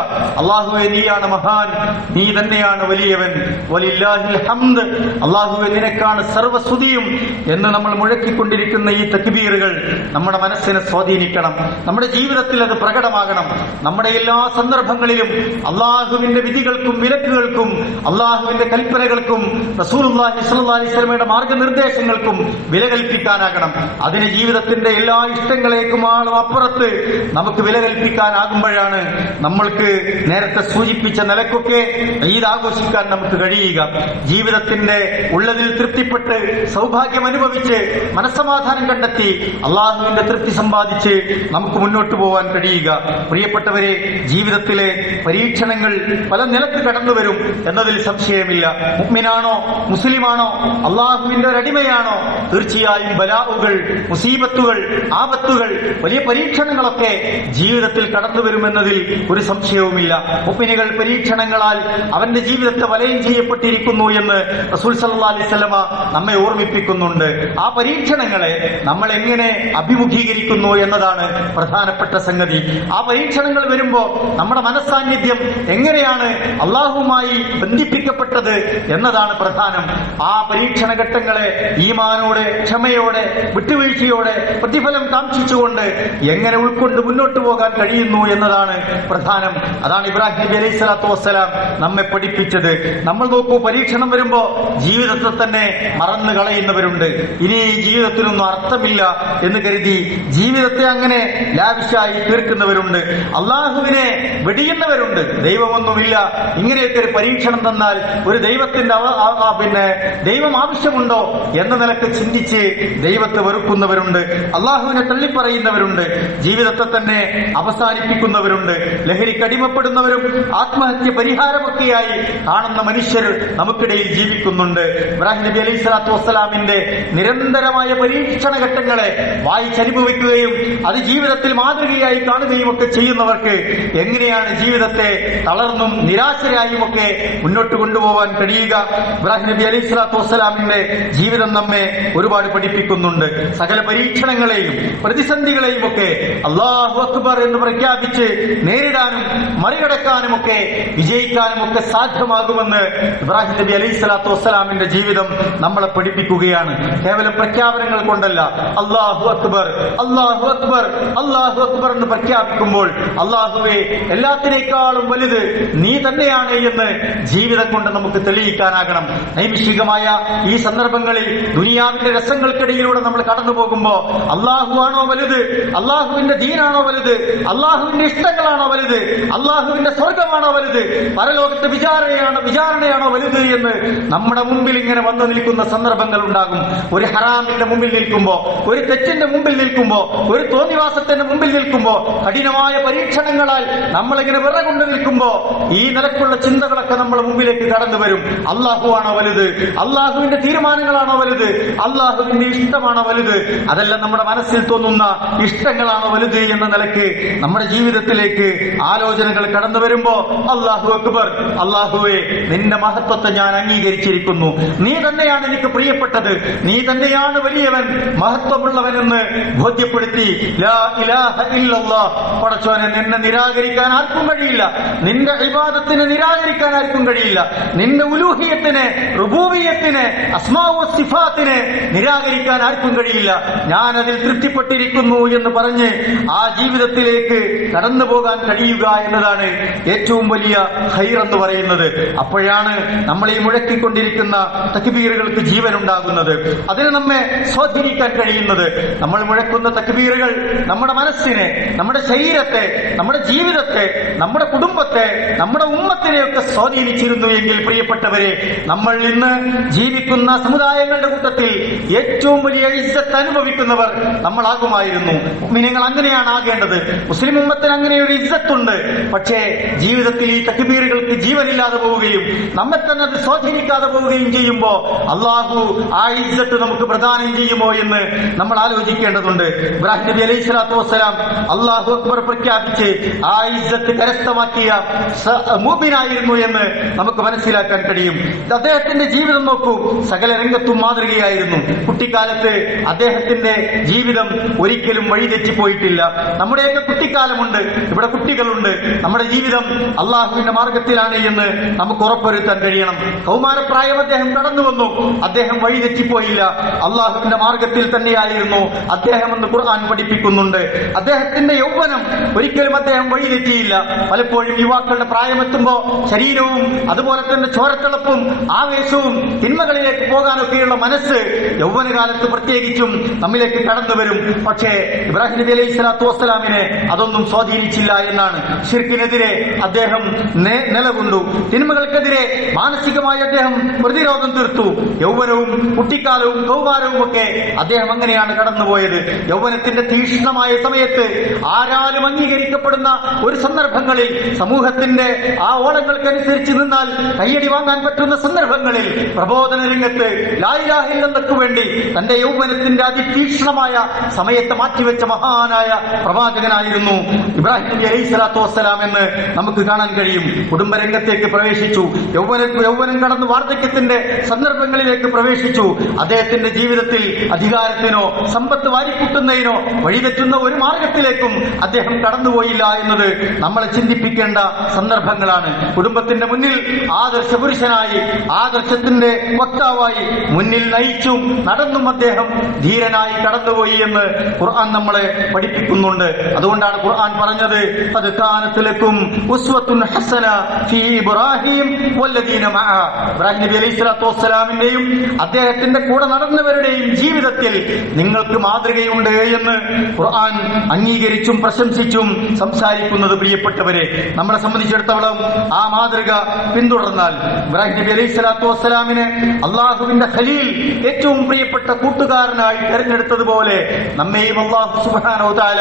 അല്ലാഹുവേ, നീയാണ് മഹാൻ, നീ തന്നെയാണ് വലിയവൻ. വലില്ലാഹിൽ ഹംദ്, അല്ലാഹുവേ നിനക്കാണ് സർവസ്തുതിയും എന്ന് നമ്മൾ മുഴക്കിക്കൊണ്ടിരിക്കുന്ന ഈ തക്ബീറുകൾ നമ്മുടെ മനസ്സിനെ സ്വാധീനിക്കണം. നമ്മുടെ ജീവിതത്തിൽ അത് പ്രകടമാകണം. നമ്മുടെ എല്ലാ സന്ദർഭങ്ങളിലും അള്ളാഹുവിന്റെ വിധികൾക്കും വിലക്കുകൾക്കും അള്ളാഹുവിന്റെ കൽപ്പനകൾക്കും റസൂലുള്ളാഹി സ്വല്ലല്ലാഹി അലൈഹി വസല്ലമയുടെ മാർഗനിർദ്ദേശങ്ങൾക്കും വില കൽപ്പിക്കാനാകണം. അതിന് ജീവിതത്തിന്റെ എല്ലാ ഇഷ്ടങ്ങളേക്കുമാളും അപ്പുറത്ത് നമുക്ക് വില കൽപ്പിക്കാനാകുമ്പോഴാണ് നമ്മൾക്ക് നേരത്തെ സൂചിപ്പിച്ച നിലക്കൊക്കെ ഈദ് ആഘോഷിക്കാൻ നമുക്ക് കഴിയുക. ജീവിതത്തിന്റെ ഉള്ളതിൽ തൃപ്തിപ്പെട്ട് സൗഭാഗ്യം അനുഭവിച്ച് മനസ്സമാധാനം കണ്ടെത്തി അള്ളാഹുവിന്റെ തൃപ്തി സമ്പാദിച്ച് നമുക്ക് മുന്നോട്ട് പോകാൻ കഴിയുക. പ്രിയപ്പെട്ടവരെ, ജീവിതത്തിലെ പരീക്ഷണങ്ങൾ പല നിലക്ക് കടന്നുവരും എന്നതിൽ സംശയമില്ല. മുഅ്മിനാണ് മുഅ്മിനാണോ, മുസ്ലിമാണോ, അള്ളാഹുവിന്റെ ഒരടിമയാണോ, തീർച്ചയായും ബലാഉകൾ, മുസീബത്തുകൾ, ആപത്തുകൾ, വലിയ പരീക്ഷണങ്ങളൊക്കെ ജീവിതത്തിൽ കടന്നു വരുമെന്നതിൽ ഒരു സംശയവുമില്ല. മുഅ്മിനുകൾ പരീക്ഷണങ്ങളാൽ അവന്റെ ജീവിതത്തെ വലയം ചെയ്യപ്പെട്ടിരിക്കുന്നു എന്ന് റസൂൽ സല്ലല്ലാഹു അലൈഹി വസല്ലമ നമ്മെ ഓർമ്മിപ്പിക്കുന്നുണ്ട്. ആ പരീക്ഷണങ്ങളെ നമ്മൾ എങ്ങനെ അഭിമുഖീകരിക്കുന്നു എന്നതാണ് പ്രധാനപ്പെട്ട സംഗതി. ആ പരീക്ഷണങ്ങൾ വരുമ്പോൾ നമ്മുടെ മനസ്സാന്നിധ്യം എങ്ങനെയാണ് അള്ളാഹുവുമായി ബന്ധിപ്പിക്കപ്പെട്ടത് എന്നതാണ് പ്രധാനം. ആ പരീക്ഷണ ഘട്ടങ്ങളെ ഈമാനോടെ, ക്ഷമയോടെ, വിട്ടുവീഴ്ചയോടെ, പ്രതിഫലം കാക്ഷിച്ചുകൊണ്ട് എങ്ങനെ ഉൾക്കൊണ്ട് മുന്നോട്ട് പോകാൻ കഴിയുന്നു എന്നതാണ് പ്രധാനം. അതാണ് ഇബ്രാഹിം നബി അലൈഹി സ്വലാത്തു വസ്സലാം നമ്മെ പഠിപ്പിച്ചത്. നമ്മൾ നോക്കൂ, പരീക്ഷണം വരുമ്പോ ജീവിതത്തെ തന്നെ മറന്നു കളയുന്നവരുണ്ട്. ഇനി ജീവിതത്തിനൊന്നും അർത്ഥമില്ല എന്ന് കരുതി ജീവിതത്തെ അങ്ങനെ ലാവിഷായി തീർക്കുന്നവരുണ്ട്. അള്ളാഹുവിനെ വെടിയുന്നവരുണ്ട്. ദൈവമൊന്നുമില്ല, ഇങ്ങനെയൊക്കെ ഒരു പരീക്ഷണം തന്നാൽ ഒരു ദൈവത്തിന്റെ ദൈവം ആവശ്യമുണ്ടോ എന്ന നിലക്ക് ചിന്തിച്ച് ദൈവത്തെ വെറുക്കുന്നവരുണ്ട്. അള്ളാഹുവിനെ തള്ളിപ്പറയുന്നവരുണ്ട്. ജീവിതത്തെ തന്നെ അവസാനിപ്പിക്കുന്നവരുണ്ട്. ലഹരിക്കടിമപ്പെടുന്നവരും ആത്മഹത്യ പരിഹാരമൊക്കെയായി കാണുന്ന മനുഷ്യർ നമുക്കിടയിൽ ജീവിക്കുന്നുണ്ട്. ഇബ്രാഹിം നബി അലൈഹി സ്വലാത്തു വസ്സലാമിന്റെ നിരന്തരമായ പരീക്ഷണ ഘട്ടങ്ങളെ വായിച്ചനുഭവിക്കുകയും അത് ജീവിതത്തിൽ മാതൃകയായി കാണുകയും ഒക്കെ ചെയ്യുന്നവർക്ക് എങ്ങനെയാണ് ജീവിതത്തെ തളർന്നും നിരാശരായും ഒക്കെ മുന്നോട്ട് കൊണ്ടുപോകാൻ കഴിയുക? ഇബ്രാഹിം നബി അലൈഹി സ്വലാത്തു വസ്സലാമിന്റെ ജീവിതം നമ്മെ ഒരുപാട് പഠിപ്പിക്കുന്നുണ്ട്. സകല പരീക്ഷണങ്ങളെയും പ്രതിസന്ധികളെയും ഒക്കെ അല്ലാഹു അക്ബർ എന്ന് പ്രഖ്യാപിച്ച് നേരിടാനും മറികടക്കാനും ഒക്കെ വിജയിക്കാനും ഒക്കെ സാധ്യമാകുമെന്ന് ഇബ്രാഹിം നബി അലൈഹി സ്വലാത്തു വസ്സലാമിന്റെ ജീവിതം നമ്മളെ പഠിപ്പിക്കുകയാണ്. കേവലം പ്രഖ്യാപനങ്ങൾ കൊണ്ടല്ല. അല്ലാഹു അക്ബർ, അല്ലാഹു അക്ബർ, അല്ലാഹു അക്ബർ എന്ന് പ്രഖ്യാപിക്കുമ്പോൾ അല്ലാഹുവേ, എല്ലാത്തിനേക്കാളും വലുത് നീ തന്നെയാണ് എന്ന് ജീവിതം കൊണ്ട് നമുക്ക് തെളിയിക്കാനാകണം. നൈമിഷികമായ ഈ സന്ദർഭങ്ങളിൽ ദുനിയാവിന്റെ രസങ്ങൾക്കിടയിലൂടെ നമ്മൾ കടന്നു പോകുമ്പോ അല്ലാഹു ആണോ വലുത്, അല്ലാഹുവിന്റെ ദീനാണോ വലുത്, അല്ലാഹുവിന്റെ ഇഷ്ടങ്ങളാണോ വലുത്, അല്ലാഹുവിന്റെ സ്വർഗമാണോ വലുത്, പരലോകത്തെ വിചാരണയാണോ വലുത് എന്ന് നമ്മുടെ മുമ്പിൽ ഇങ്ങനെ വന്നു നിൽക്കുന്ന സന്ദർഭങ്ങൾ ഉണ്ടാകും. ഒരു ഹറാമിന്റെ മുമ്പിൽ നിൽക്കുമ്പോ, ഒരു തെറ്റിന്റെ മുമ്പിൽ നിൽക്കുമ്പോ, ഒരു തോന്നിവാസത്തിന്റെ മുമ്പിൽ നിൽക്കുമ്പോ, കഠിനമായ പരീക്ഷണങ്ങളാൽ നമ്മളിങ്ങനെ വിറകൊണ്ടു നിൽക്കുമ്പോ ഈ നിലക്കുള്ള ചിന്തകളൊക്കെ നമ്മുടെ മുമ്പിലേക്ക് കടന്നു വരും. അല്ലാഹു ആണോ വലുത്, അല്ലാഹുവിന്റെ തീരുമാനങ്ങളാണോ വലുത്, അല്ലാഹുവിന്റെ ഇഷ്ടമാണോ വലുത്, അതെല്ലാം നമ്മുടെ മനസ്സിൽ തോന്നുന്ന ഇഷ്ടങ്ങളാണോ വലുത് എന്ന നിലയ്ക്ക് നമ്മുടെ ജീവിതത്തിലേക്ക് ആലോചനകൾ കടന്നു വരുമ്പോ അല്ലാഹു അക്ബർ, അല്ലാഹുവേ, നിന്റെ മഹത്വത്തെ ഞാൻ അംഗീകരിച്ചിരിക്കുന്നു. നീ തന്നെയാണ് എനിക്ക് പ്രിയപ്പെട്ടത്, നീ തന്നെയാണ് വലിയവൻ, മഹത്വമുള്ളവനെന്ന് ബോധ്യപ്പെടുത്തി ലാ ഇലാഹ ഇല്ലല്ലാഹ്. പടച്ചോനെ, നിന്നെ നിരാകരിക്കാൻ ആർക്കും കഴിയില്ല, നിന്റെ ഇബാദത്തിനെ നിരാകരിക്കാൻ ആർക്കും കഴിയില്ല, നിന്റെ ഉലൂഹിയത്തിനെ, റുബൂബിയത്തിനെ, അസ്മാഉ സിഫാത്തിനെ നിരാകരിക്കാൻ ആർക്കും കഴിയില്ല. ഞാൻ അതിൽ തൃപ്തിപ്പെട്ടിരിക്കുന്നു എന്ന് പറഞ്ഞ് ആ ജീവിതത്തിലേക്ക് കടന്നു പോകാൻ കഴിയുക എന്നതാണ് ഏറ്റവും വലിയ ഖൈർ എന്ന് പറയുന്നത്. അപ്പോഴാണ് നമ്മൾ ഈ മുഴക്കിക്കൊണ്ടിരിക്കുന്ന തക്ബീറുകൾക്ക് ജീവൻ ഉണ്ടാകുന്നത്, അതിന് നമ്മെ സ്വാധീനിക്കാൻ കഴിയുന്നത്. നമ്മൾ മുഴക്കുന്ന തക്ബീറുകൾ നമ്മുടെ മനസ്സിനെ, നമ്മുടെ ശരീരത്തെ, നമ്മുടെ ജീവിതത്തെ, നമ്മുടെ കുടുംബത്തെ, നമ്മുടെ ഉമ്മത്തിനെയൊക്കെ സ്വാധീനിച്ചിരുന്നു എങ്കിൽ പ്രിയപ്പെട്ടവരെ, നമ്മൾ ഇന്ന് ജീവിക്കുന്ന സമുദായങ്ങളുടെ കൂട്ടത്തിൽ ഏറ്റവും വലിയ ഇസ്സത്ത് അനുഭവിക്കുന്നവർ നമ്മളാകുമായിരുന്നു. മുഅ്മിനീങ്ങൾ അങ്ങനെയാണ് ആകേണ്ടത്. മുസ്ലിം ഉമ്മത്തിന് അങ്ങനെ ഒരു ഇസ്സത്തുണ്ട്. പക്ഷേ ജീവിതത്തിൽ ഈ തക്ബീറുകൾക്ക് ജീവനില്ലാതെ പോവുകയും നമ്മെ തന്നെ അത് സ്വാധീനിക്കാതെ പോവുകയും ചെയ്യുമ്പോ അള്ളാഹു ആ ഇസ്സത്ത് നമുക്ക് പ്രദാനം ചെയ്യുമോ എന്ന് നമ്മൾ ആലോചിക്കേണ്ടതുണ്ട്. ഇബ്രാഹിം നബി അലൈഹി സ്വലാത്തു വസ്സലാം അല്ലാഹു അക്ബർ പ്രഖ്യാപിച്ച് ആ ഇസ്സത്ത് കരസ്ഥമാക്കിയ മുഅ്മിനായിരുന്നു എന്ന് നമുക്ക് മനസ്സിലാക്കാൻ കഴിയും. അദ്ദേഹത്തിന്റെ ജീവിതം നോക്കൂ, സകല രംഗത്തും മാതൃകയായിരുന്നു. കുട്ടിക്കാലത്ത് അദ്ദേഹത്തിന്റെ ജീവിതം ഒരിക്കലും വഴിതെറ്റിപ്പോയിട്ടില്ല. നമ്മുടെയൊക്കെ കുട്ടിക്കാലമുണ്ട്, ഇവിടെ കുട്ടികളുണ്ട്. നമ്മുടെ ജീവിതം അള്ളാഹുവിന്റെ മാർഗത്തിലാണ് എന്ന് നമുക്ക് ഉറപ്പുവരുത്താൻ കഴിയണം. കൗമാരപ്രായം അദ്ദേഹം കടന്നു വന്നു, അദ്ദേഹം വഴിതെറ്റിപ്പോയില്ല, അള്ളാഹുവിന്റെ മാർഗത്തിൽ തന്നെയായിരുന്നു അദ്ദേഹം എന്ന് ഖുർആൻ പഠിപ്പിക്കുന്നുണ്ട്. അദ്ദേഹത്തിന്റെ യൗവനം ഒരിക്കലും അദ്ദേഹം വഴിതെറ്റിയില്ല. പലപ്പോഴും യുവാക്കളുടെ പ്രായമെത്തുമ്പോ ശരീരവും അതുപോലെ തന്നെ ചോരത്തിളപ്പും ആവേശവും തിന്മകളിലേക്ക് പോകാനൊക്കെയുള്ള മനസ്സ് യൗവനകാലത്ത് പ്രത്യേകിച്ചും നമ്മിലേക്ക് കടന്നു വരും. പക്ഷേ ഇബ്രാഹിം നബി അലൈഹി സ്വലാത്തു വസ്സലാമിനെ അതൊന്നും സ്വാധീനിച്ചില്ല എന്നാണ്. ശിർക്കിനെതിരെ അദ്ദേഹം നിലകൊണ്ടു, തിന്മകൾക്കെതിരെ മാനസികമായി അദ്ദേഹം പ്രതിരോധം തീർത്തു. യൗവനവും കുട്ടിക്കാലവും കൗമാരവും ഒക്കെ അദ്ദേഹം അങ്ങനെയാണ് കടന്നുപോയത്. യൗവനത്തിന്റെ തീക്ഷ്ണമായ സമയത്ത് ആരാലും അംഗീകരിക്കപ്പെടുന്ന ഒരു സന്ദർഭങ്ങളിൽ സമൂഹത്തിന്റെ ആ ഓളങ്ങൾക്കനുസരിച്ച് നിന്നാൽ കയ്യടി വാങ്ങാൻ പറ്റുന്ന സന്ദർഭങ്ങളിൽ പ്രബോധന രംഗത്ത് ലാ ഇലാഹ ഇല്ലല്ലാഹ്ക്ക് വേണ്ടി തന്റെ യൗവനത്തിന്റെ അതിതീക്ഷ്ണമായ സമയത്തെ മാറ്റിവെച്ച മഹാനായ പ്രവാചകനായിരുന്നു ഇബ്രാഹിം നബി അലൈഹി സ്വലാത്തു വസ്സലാം എന്ന് നമുക്ക് കാണാൻ കഴിയും. കുടുംബരംഗത്തേക്ക് പ്രവേശിച്ചു, യൗവനം കടന്ന് വാർദ്ധക്യത്തിന്റെ സന്ദർഭങ്ങളിലേക്ക് പ്രവേശിച്ചു. അദ്ദേഹത്തിന്റെ ജീവിതത്തിൽ അധികാരത്തിനോ സമ്പത്ത് വാരിക്കൂട്ടുന്നതിനോ വഴിതെറ്റുന്ന ഒരു മാർഗത്തിലേക്കും അദ്ദേഹം കടന്നുപോയില്ല എന്നത് നമ്മളെ ചിന്തിപ്പിക്കേണ്ട സന്ദർഭങ്ങളാണ്. കുടുംബത്തിന്റെ മുന്നിൽ ആദർശ പുരുഷനായി, ആദർശത്തിന്റെ വക്താവായി മുന്നിൽ നയിച്ചും നടന്നും അദ്ദേഹം ധീരനായി കടന്നുപോയി എന്ന് ഖുർആൻ നമ്മളെ പഠിപ്പിക്കുന്നുണ്ട്. അതുകൊണ്ടാണ് ഖുർആൻ പറഞ്ഞത്, ഖദ് കാനത് ലക്കും ഉസ്വത്തുൻ ഹസന ഫീ ഇബ്രാഹിം വല്ലദീന മഅ. ഇബ്രാഹിം നബി അലൈഹി സ്വലാത്തു വസ്സലാമിന്റെയും അദ്ദേഹത്തിന്റെ കൂടെ നടന്നവരുടെയും ജീവിതത്തിൽ നിങ്ങൾക്ക് മാതൃകയുണ്ട് എന്ന് ഖുർആൻ അംഗീകരിച്ചും പ്രശംസിച്ചും സംസാരിക്കുന്നത് പ്രിയപ്പെട്ടവരെ, നമ്മളെ സംബന്ധിച്ചിടത്തോളം ആ മാതൃക പിന്തുടർന്നാൽ ഇബ്രാഹിം നബി അലൈഹി സ്വലാത്തു വസ്സലാമിനെ അള്ളാഹുവിന്റെ ഖലീൽ, ഏറ്റവും പ്രിയപ്പെട്ട കൂട്ടുകാരനായി തെരഞ്ഞെടുത്തതുപോലെ നമ്മെയും അല്ലാഹു സുബ്ഹാനഹു വ തആല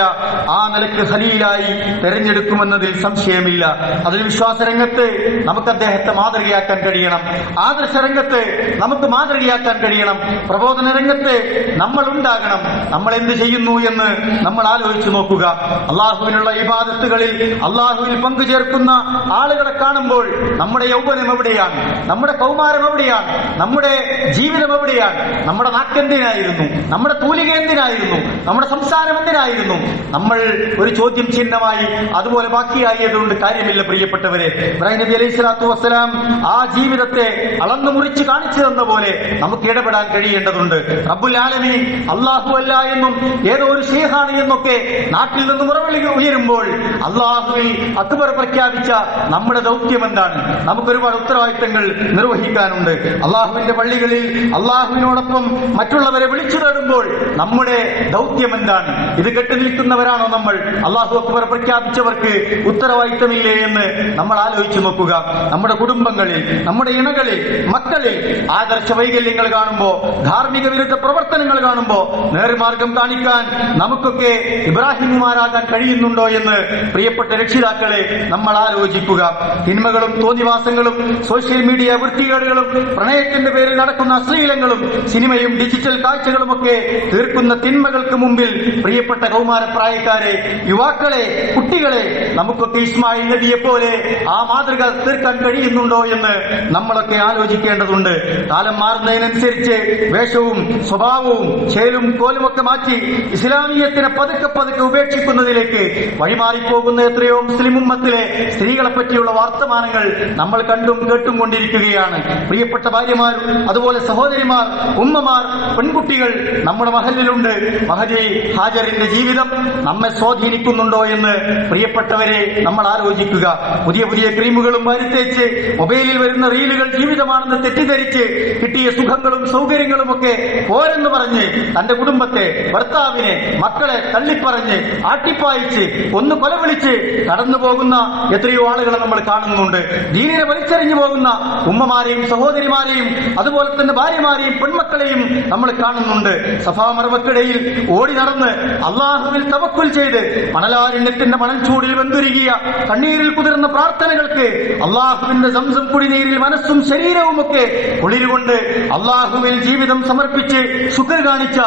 ആ നിലയ്ക്ക് ഖലീലായി തെരഞ്ഞെടുക്കുമെന്നതിൽ സംശയമില്ല. അതിൽ വിശ്വാസ രംഗത്ത് നമുക്ക് അദ്ദേഹത്തെ മാതൃകയാക്കാൻ കഴിയണം, ആദർശ രംഗത്ത് നമുക്ക് മാതൃകയാക്കാൻ കഴിയണം, പ്രബോധന രംഗത്ത് നമ്മൾ ഉണ്ടാകണം. നമ്മൾ എന്ത് ചെയ്യുന്നു എന്ന് നമ്മൾ ആലോചിച്ചു നോക്കുക. അള്ളാഹുവിനുള്ള ഇബാദത്തുകളിൽ അള്ളാഹുവിൽ പങ്കുചേർക്കുന്ന ആളുകളെ കാണുമ്പോൾ നമ്മുടെ യൗവനം എവിടെയാണ്, നമ്മുടെ കൗമാരം എവിടെയാണ്, നമ്മുടെ ജീവിതം എവിടെയാണ്, നമ്മുടെ നാക്കെന്തിനായിരുന്നു, നമ്മുടെ തൂലിക എന്തിനായിരുന്നു, നമ്മുടെ സംസാരം എന്തിനായിരുന്നു, നമ്മൾ ഒരു ചോദ്യം ചിഹ്നമായി അതുപോലെ ബാക്കിയായതുകൊണ്ട് കാര്യമില്ല പ്രിയപ്പെട്ടവരെ. ഇബ്രാഹിം നബി അലൈഹി സ്വലാത്തു വസ്സലാം ആ ജീവിതത്തെ അളന്നു മുറിച്ച് കാണിച്ചു തന്ന പോലെ നമുക്ക് ഇടപെടാൻ കഴിയേണ്ടതുണ്ട്. റബ്ബുൽ ആലമീൻ അല്ലാഹു അല്ല എന്നും ഏതോ ഒരു ശൈഖാണ് എന്നൊക്കെ നാട്ടിൽ നിന്ന് മുറവിളി ഉയരുമ്പോൾ അല്ലാഹുവിൽ അക്ബർ പ്രഖ്യാപിച്ച നമ്മുടെ ദൗത്യം എന്താണ്? നമുക്കൊരുപാട് ഉത്തരവാദിത്തങ്ങൾ നിർവഹിക്കാനുണ്ട്. അള്ളാഹുവിന്റെ പള്ളികളിൽ അള്ളാഹുവിനോടൊപ്പം മറ്റുള്ളവരെ വിളിച്ചു തേടുമ്പോൾ നമ്മുടെ ദൗത്യം എന്താണ്? ഇത് കെട്ടുനിൽക്കുന്നവരാണോ നമ്മൾ? അള്ളാഹു അക്ബർ പ്രഖ്യാപിച്ചവർക്ക് ഉത്തരവാദിത്തമില്ലേ എന്ന് നമ്മൾ ആലോചിച്ചു നോക്കുക. നമ്മുടെ കുടുംബങ്ങളിൽ, നമ്മുടെ ഇണകളിൽ, മക്കളിൽ ആദർശ വൈകല്യങ്ങൾ കാണുമ്പോ, ധാർമ്മിക വിരുദ്ധ പ്രവർത്തനങ്ങൾ കാണുമ്പോ നേർമാർഗം കാണിക്കാൻ നമുക്കൊക്കെ ഇബ്രാഹിമുമാരാകാൻ കഴിയുന്നുണ്ടോ എന്ന് പ്രിയപ്പെട്ട രക്ഷിതാക്കളെ നമ്മൾ ആലോചിക്കുക. തിന്മകളും തോന്നിവാസങ്ങളും സോഷ്യൽ മീഡിയ വൃത്തികേടുകളും പ്രണയത്തിന്റെ പേരിൽ നടക്കുന്ന അശ്ലീലങ്ങളും സിനിമയും ഡിജിറ്റൽ കാഴ്ചകളുമൊക്കെ തീർക്കുന്ന തിന്മകൾക്ക് മുമ്പിൽ പ്രിയപ്പെട്ട കൗമാരപ്രായക്കാരെ, യുവാക്കളെ, കുട്ടികളെ, നമുക്കൊക്കെ ഇസ്മായിൽ നബിയെ പോലെ ആ മാതൃക തീർക്കാൻ കഴിയുന്നുണ്ടോ എന്ന് നമ്മളൊക്കെ ആലോചിക്കേണ്ടതുണ്ട്. കാലം മാറുന്നതിനനുസരിച്ച് വേഷവും സ്വഭാവവും ചേലും കോലും ഒക്കെ മാറ്റി ഇസ്ലാമിയത്തിനെ പതുക്കെ പതുക്കെ ഉപേക്ഷിക്കുന്നതിലേക്ക് വഴിമാറിപ്പോകുന്ന എത്രയോ മുസ്ലിം ഉമ്മത്തിലെ സ്ത്രീകളെ പറ്റിയുള്ള വർത്തമാനങ്ങൾ നമ്മൾ കണ്ടും കേട്ടും കൊണ്ടിരിക്കുകയാണ്. പ്രിയപ്പെട്ട ഭാര്യമാർ, അതുപോലെ സഹോദരിമാർ, ഉമ്മമാർ, പെൺകുട്ടികൾ നമ്മുടെ മഹലിലുണ്ട്. മഹദി ഹാജറിന്റെ ജീവിതം നമ്മെ സ്വാധീനിക്കുന്നുണ്ടോ എന്ന് പ്രിയപ്പെട്ടവരെ നമ്മൾ ആലോചിക്കുക. പുതിയ പുതിയ ക്രീമുകളും വാരിത്തേച്ച് മൊബൈലിൽ വരുന്ന റീലുകൾ ജീവിതമാണെന്ന് തെറ്റിദ്ധരിച്ച് കിട്ടിയ സുഖങ്ങളും സൗകര്യങ്ങളും ഒക്കെ പോരെന്ന് പറഞ്ഞ് തന്റെ കുടുംബത്തെ, ഭർത്താവിനെ, മക്കളെ തള്ളിപ്പറഞ്ഞ് ആട്ടിപ്പായിച്ച് ഒന്ന് കൊല വിളിച്ച് കടന്നു പോകുന്ന എത്രയോ ആളുകളെ നമ്മൾ കാണുന്നുണ്ട്. ദീനിനെ വലിച്ചെറിഞ്ഞു പോകുന്ന ഉമ്മമാരെയും സഹോദരിമാരെയും അതുപോലെ തന്നെ ഭാര്യമാരെയും പെൺമക്കളെയും നമ്മൾ കാണുന്നുണ്ട്. സഫാ മർവക്കിടയിൽ ഓടി നടന്ന് അള്ളാഹുവിൽ തവക്കുൽ ചെയ്ത് മണലാരണ്യത്തിന്റെ മണൽ ചൂടിൽ വെന്തുരുകിയ കണ്ണീരിൽ കുതിർന്ന പ്രാർത്ഥനകൾക്ക് അള്ളാഹുവിന്റെ സംസം കുടിനീരിൽ മനസ്സും ശരീരവും ഒക്കെ കുളിരുകൊണ്ട് അള്ളാഹുവിൽ ജീവിതം സമർപ്പിച്ച് ശുക്ർ കാണിച്ച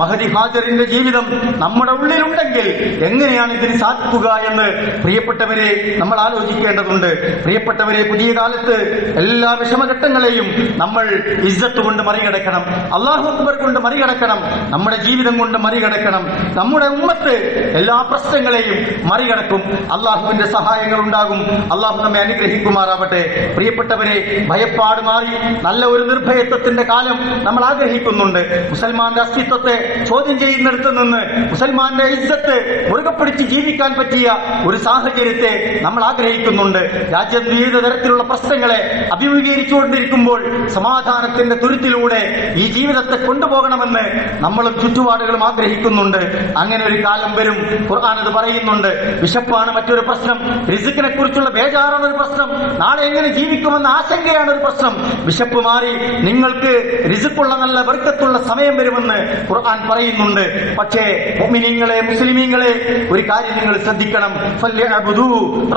മഹദി ഹാജറിന്റെ ജീവിതം നമ്മുടെ ഉള്ളിലുണ്ടെങ്കിൽ എങ്ങനെയാണ് ഇതിന് സാധിക്കുക എന്ന് പ്രിയപ്പെട്ടവരെ നമ്മൾ ആലോചിക്കേണ്ടതുണ്ട്. പ്രിയപ്പെട്ടവരെ, പുതിയ കാലത്ത് എല്ലാ വിഷമഘട്ടങ്ങളെയും നമ്മൾ ഇസ്സത്ത് കൊണ്ട് മറികടക്കണം, അല്ലാഹു അക്ബർ കൊണ്ട് മറികടക്കണം, നമ്മുടെ ജീവിതം കൊണ്ട് മറികടക്കണം. നമ്മുടെ ഉമ്മത്ത് എല്ലാ പ്രശ്നങ്ങളെയും മറികടക്കും. അള്ളാഹുവിന്റെ സഹായങ്ങൾ ഉണ്ടാകും. അള്ളാഹു നമ്മെ അനുഗ്രഹിക്കുമാറാവട്ടെ. പ്രിയപ്പെട്ടവരെ, ഭയപ്പാട് മാറി നല്ല ഒരു നിർഭയത്വത്തിന്റെ കാലം നമ്മൾ ആഗ്രഹിക്കുന്നുണ്ട്. മുസൽമാന്റെ അസ്തിത്വത്തെ ചോദ്യം ചെയ്യുന്നിടത്ത് നിന്ന് മുസൽമാന്റെ ഇസ്സത്ത് മുറുകെ പിടിച്ച് ജീവിക്കാൻ പറ്റിയ ഒരു സാഹചര്യത്തെ നമ്മൾ ആഗ്രഹിക്കുന്നുണ്ട്. രാജ്യം വിവിധ തരത്തിലുള്ള പ്രശ്നങ്ങളെ അഭിമുഖീകരിച്ചുകൊണ്ടിരിക്കുമ്പോൾ സമാധാനത്തിന്റെ തുരുത്തിലൂടെ ഈ ജീവിതത്തെ കൊണ്ടുപോകണമെന്ന് നമ്മളും ചുറ്റുപാടുകളും ആഗ്രഹിക്കുന്നുണ്ട്. അങ്ങനെ ഒരു കാലം വരും. ഖുർആൻ അത് പറയുന്നുണ്ട്. വിശപ്പാണ് മറ്റൊരു പ്രശ്നം, റിസ്കിനെ കുറിച്ചുള്ള ബേജാറാണ് ഒരു പ്രശ്നം, നാളെ എങ്ങനെ ജീവിക്കുമെന്ന ആശങ്കയാണ് ഒരു പ്രശ്നം. വിശപ്പ് മാറി നിങ്ങൾക്ക് റിസ്ക്കുള്ള നല്ല ബർക്കത്തുള്ള സമയം വരുമെന്ന് ഖുർആൻ പറയുന്നുണ്ട്. പക്ഷേ മുഅ്മിനീങ്ങളെ, മുസ്ലിമീങ്ങളെ, ഒരു കാര്യം നിങ്ങൾ ശ്രദ്ധിക്കണം. ഫല്യഅബ്ദു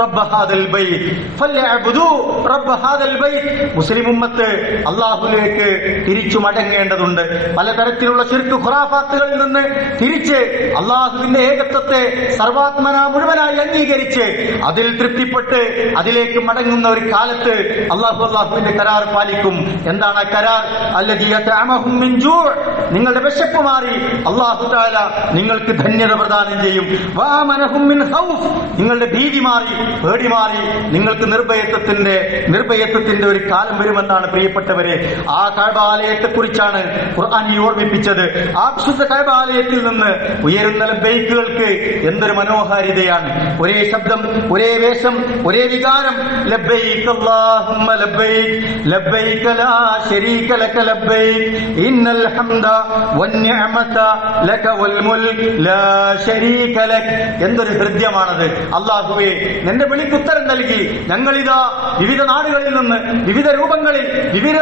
റബ്ബ ഹാദൽ ബൈത്ത്, ഫല്യഅബ്ദു റബ്ബ ഹാദൽ ബൈത്ത്. മുസ്ലിം ഉമ്മത്ത് അള്ളാഹുലേക്ക് തിരിച്ചു മടങ്ങേണ്ടതുണ്ട്. പലതരത്തിലുള്ള ശിർക്ക് ഖുറാഫാത്തുകളിൽ നിന്ന് തിരിച്ച് അള്ളാഹുവിന്റെ ഏകത്വത്തെ സർവാത്മന മുഴുവനായി അംഗീകരിച്ച് അതിൽ തൃപ്തിപ്പെട്ട് അതിലേക്ക് മടങ്ങുന്ന ഒരു കാലത്ത് അള്ളാഹുവിന്റെ കരാർ പാലിക്കും. എന്താണ് ആ കരാർ? അല്ലദീ യതഅമഹും മിൻ ജൂ', നിങ്ങളുടെ വിശപ്പ് മാറി അല്ലാഹു തആല നിങ്ങൾക്ക് ധന്യത പ്രദാനം ചെയ്യും. വഅമനഹും മിൻ ഖൗഫ്, നിങ്ങളുടെ ഭീതി മാറി പേടി മാറി നിങ്ങൾക്ക് നിർഭയത്വത്തിന്റെ ഒരു കാലം വരുമെന്നാണ് പ്രിയപ്പെട്ടവരെ. ആ കഅബാലയത്തെ കുറിച്ചാണ് ഖുർആൻ ഓർമ്മിപ്പിച്ചത്. ആ വിശുദ്ധ കഅബാലയത്തിൽ നിന്ന് ഉയരുന്ന ലബ്ബൈക്കുകൾക്ക് എന്തൊരു മനോഹാരിതയാണ്. ഒരേ ശബ്ദം, ഒരേ വേഷം, ഒരേ വികാരം. ലബ്ബൈക അല്ലാഹുമ്മ ലബ്ബൈക ലബ്ബൈക ലാ ശരീക ലക ലബ്ബൈക ഇന്നൽ ഹംദ വന്നിഅമത ലക വൽ മുൽക് ലാ ശരീക ലക. എന്തൊരു ഹൃദ്യമാണത്. അല്ലാഹുവേ, നിന്റെ വിളിക്ക് ഉത്തരം നൽകി ഞങ്ങളിതാ വിവിധ നാടുകളിൽ നിന്ന് വിവിധ രൂപങ്ങളിൽ വിവിധ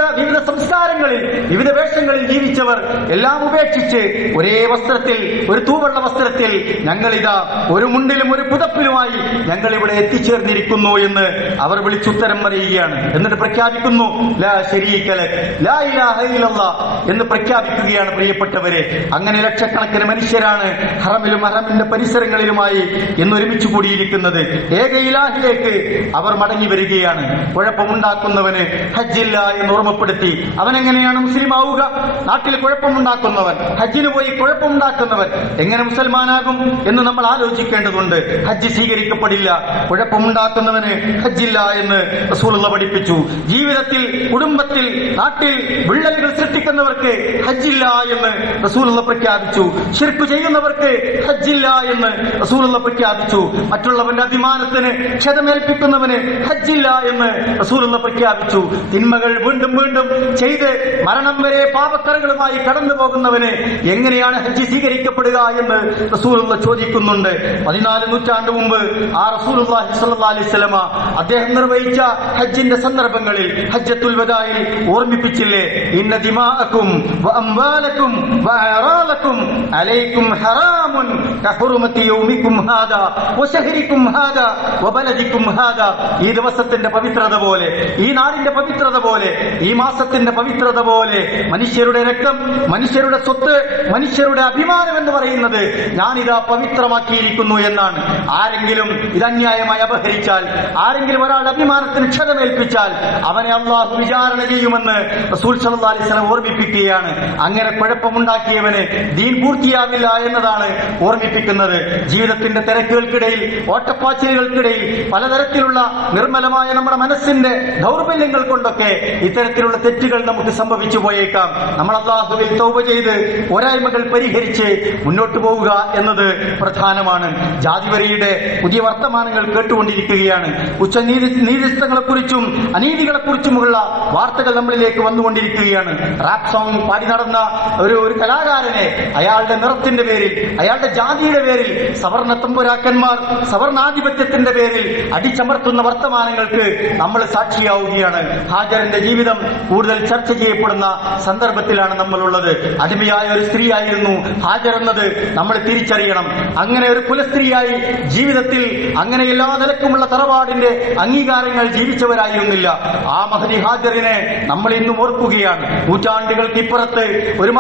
സംസ്കാരങ്ങളിൽ വിവിധ വേഷങ്ങളിൽ ജീവിച്ചവർ എല്ലാം ഉപേക്ഷിച്ച് ഒരേ വസ്ത്രത്തിൽ, ഒരു തൂവെള്ള വസ്ത്രത്തിൽ ഞങ്ങളിതാ ഒരു മുണ്ടിലും ഒരു പുതപ്പിലുമായി ഞങ്ങൾ ഇവിടെ എത്തിച്ചേർന്നിരിക്കുന്നു എന്ന് അവർ വിളിച്ചുത്തരം പറയുകയാണ്. എന്നിട്ട് പ്രഖ്യാപിക്കുന്നു ലാ ശരീക ലക്, ലാ ഇലാഹ ഇല്ലല്ലാഹ് എന്ന് പ്രഖ്യാപിക്കുകയാണ്. പ്രിയപ്പെട്ടവരെ, അങ്ങനെ ലക്ഷക്കണക്കിന് മനുഷ്യരാണ് ഹറമിലും ഹറമിന്റെ പരിസരങ്ങളിലുമായി എന്നൊരുമിച്ച് കൂടിയിരിക്കുന്നത്. ഏക ഇലാഹിലേക്ക് അവർ മടങ്ങി വരികയാണ്. കുഴപ്പമുണ്ടാക്കുന്നവന് ഹജ്ജില്ല എന്ന് ഓർമ്മപ്പെടുത്തി. അവനെങ്ങനെയാണ് മുസ്ലിം ആവുക? നാട്ടിൽ കുഴപ്പമുണ്ടാക്കുന്നവൻ, ഹജ്ജിന് പോയി കുഴപ്പമുണ്ടാക്കുന്നവൻ എങ്ങനെ മുസൽമാനാകും എന്ന് നമ്മൾ ആലോചിക്കേണ്ടതുണ്ട്. ഹജ്ജ് സ്വീകരിക്കപ്പെടില്ല. കുഴപ്പമുണ്ടാക്കുന്നവന് ഹജ്ജില്ല എന്ന് റസൂലുള്ളാഹി പഠിപ്പിച്ചു. ജീവിതത്തിൽ, കുടുംബത്തിൽ, നാട്ടിൽ വിള്ളലുകൾ സൃഷ്ടിക്കുന്നവർക്ക് ഹജ്ജില്ല എന്ന് റസൂലുള്ളാഹി പ്രഖ്യാപിച്ചു. ശിർക്ക് ചെയ്യുന്നവർക്ക് ഹജ്ജില്ല എന്ന് റസൂലുള്ളാഹി പ്രഖ്യാപിച്ചു. മറ്റുള്ളവന്റെ അഭിമാനത്തിന് ക്ഷതമേൽപ്പിക്കുന്നവന് ഹജ്ജില്ല എന്ന് റസൂലുള്ളാഹി പ്രഖ്യാപിച്ചു. തിന്മകൾ വീണ്ടും വീണ്ടും ചെയ്ത് മരണം വരെ പാപക്കറകളുമായി കടന്നു പോകുന്നവന് എങ്ങനെയാണ് ഹജ്ജ് സ്വീകരിക്കപ്പെടുക എന്ന് റസൂലുള്ളാഹി ചോദിക്കുന്നുണ്ട്. 14 നൂറ്റാണ്ട് മുമ്പ് ആ റസൂലുള്ളാഹി സ്വല്ലല്ലാഹു അലൈഹി വസല്ലമ അദ്ദേഹം നിർവഹിച്ച ഹജ്ജിന്റെ സന്ദർഭങ്ങളിൽ ഹജ്ജത്തുൽ വദായിൽ ഓർമ്മിപ്പിച്ചില്ലേ? ഇന്ന ദിമാഅക്കും വഅംവാലക്കും വഅറാലക്കും അലൈക്കും ഹറാമുൻ കഹുറുമതി യൗമിക്കും ഹാദാ വശഹരിക്കും ഹാദാ വബലദിക്കും ഹാദാ. ഈ ദിവസത്തിന്റെ പവിത്രത പോലെ, ഈ നാടിന്റെ പവിത്രത പോലെ, ഈ മാസത്തിന്റെ പവിത്രത പോലെ മനുഷ്യരുടെ രക്തം, മനുഷ്യരുടെ സ്വത്ത്, മനുഷ്യരുടെ അഭിമാനം എന്ന് പറയുന്നത് ഞാനിതാ പവിത്രമാക്കിയിരിക്കുന്നു എന്നാണ്. ആരെങ്കിലും ഇത് അന്യായമായി അപഹരിച്ചാൽ, ആരെങ്കിലും ഒരാളുടെ അഭിമാനത്തിന് ക്ഷതമേൽപ്പിച്ചാൽ അവനെ അള്ളാഹു വിചാരണ ചെയ്യുമെന്ന് റസൂൽ സല്ലല്ലാഹു അലൈഹി വസല്ലം ഓർമ്മിപ്പിക്കുകയാണ്. അങ്ങനെ കുഴപ്പമുണ്ടാക്കിയവന് ദീൻ പൂർത്തിയാവില്ല എന്നതാണ് ഓർമ്മിപ്പിക്കുന്നത്. ജീവിതത്തിന്റെ തിരക്കുകൾക്കിടയിൽ, ഓട്ടപ്പാച്ചിലുകൾക്കിടയിൽ പലതരത്തിലുള്ള നിർമ്മലമായ നമ്മുടെ മനസ്സിന്റെ ദൗർബല്യങ്ങൾ കൊണ്ടൊക്കെ ഇത്തരത്തിലുള്ള തെറ്റുകൾ നമുക്ക് സംഭവിച്ചു പോയേക്കാം. നമ്മൾ അല്ലാഹുവിൽ തൗബ ചെയ്ത് പോരായ്മകൾ പരിഹരിച്ച് മുന്നോട്ട് പോവുക എന്നത് പ്രധാനമാണ്. ജാതിവരിയുടെ പുതിയ വർത്തമാനങ്ങൾ കേട്ടുകൊണ്ടിരിക്കുകയാണ്. ഉച്ചനീതികളെക്കുറിച്ചും അനീതികളെക്കുറിച്ചുമുള്ള വാർത്തകൾ നമ്മളിലേക്ക് വന്നുകൊണ്ടിരിക്കുകയാണ്. റാപ്പ് സോങ് പാടി നടന്ന ഒരു കലാകാരനെ അയാളുടെ നിറത്തിന്റെ പേരിൽ, അയാളുടെ ജാതിയുടെ പേരിൽ സവർണ തമ്പുരാക്കന്മാർ സവർണാധിപത്യത്തിന്റെ പേരിൽ അടിച്ചമർത്തുന്ന വർത്തമാനങ്ങൾക്ക് നമ്മൾ സാക്ഷിയാവുകയാണ്. ഹാജറിന്റെ ജീവിതം കൂടുതൽ ചർച്ച ചെയ്യപ്പെടുന്ന സന്ദർഭത്തിലാണ് നമ്മളുള്ളത്. അടിമയായ ഒരു സ്ത്രീയായിരുന്നു ഹാജർ എന്നത് നമ്മൾ തിരിച്ചറിയണം. അങ്ങനെ ഒരു കുലസ്ത്രീയായി ജീവിതത്തിൽ അങ്ങനെ എല്ലാ നിലക്കുമുള്ള തറവാടിന്റെ അംഗീകാരങ്ങൾ ജീവിച്ചവരായിരുന്നില്ല. ആ മഹദി ഹാജറിനെ നമ്മൾ ഇന്നും ഓർക്കുകയാണ്. നൂറ്റാണ്ടുകൾക്ക് ഇപ്പുറത്ത് ഒരു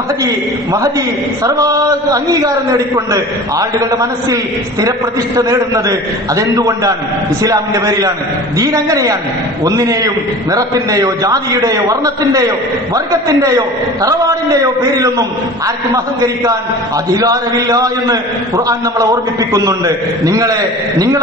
മഹദി സർവാ അംഗീകാരം നേടിക്കൊണ്ട് ആളുകളുടെ മനസ്സിൽ സ്ഥിരപ്രതിഷ്ഠ നേടുന്നത് അതെന്തുകൊണ്ടാണ്? ഇസ്ലാമിന്റെ പേരിലാണ്. ദീൻ അങ്ങനെയാണ്. ഒന്നിനെയും നിറത്തിന്റെയോ ജാതിയുടെയോ വർണ്ണത്തിന്റെയോ വർഗത്തിന്റെയോ തറവാടിന്റെയോ പേരിലൊന്നും ആർക്കും അഹങ്കരിക്കാൻ അധികാരമില്ല എന്ന് ഖുർആൻ നമ്മളെ ഓർമ്മിപ്പിക്കുന്നുണ്ട്. നിങ്ങളെ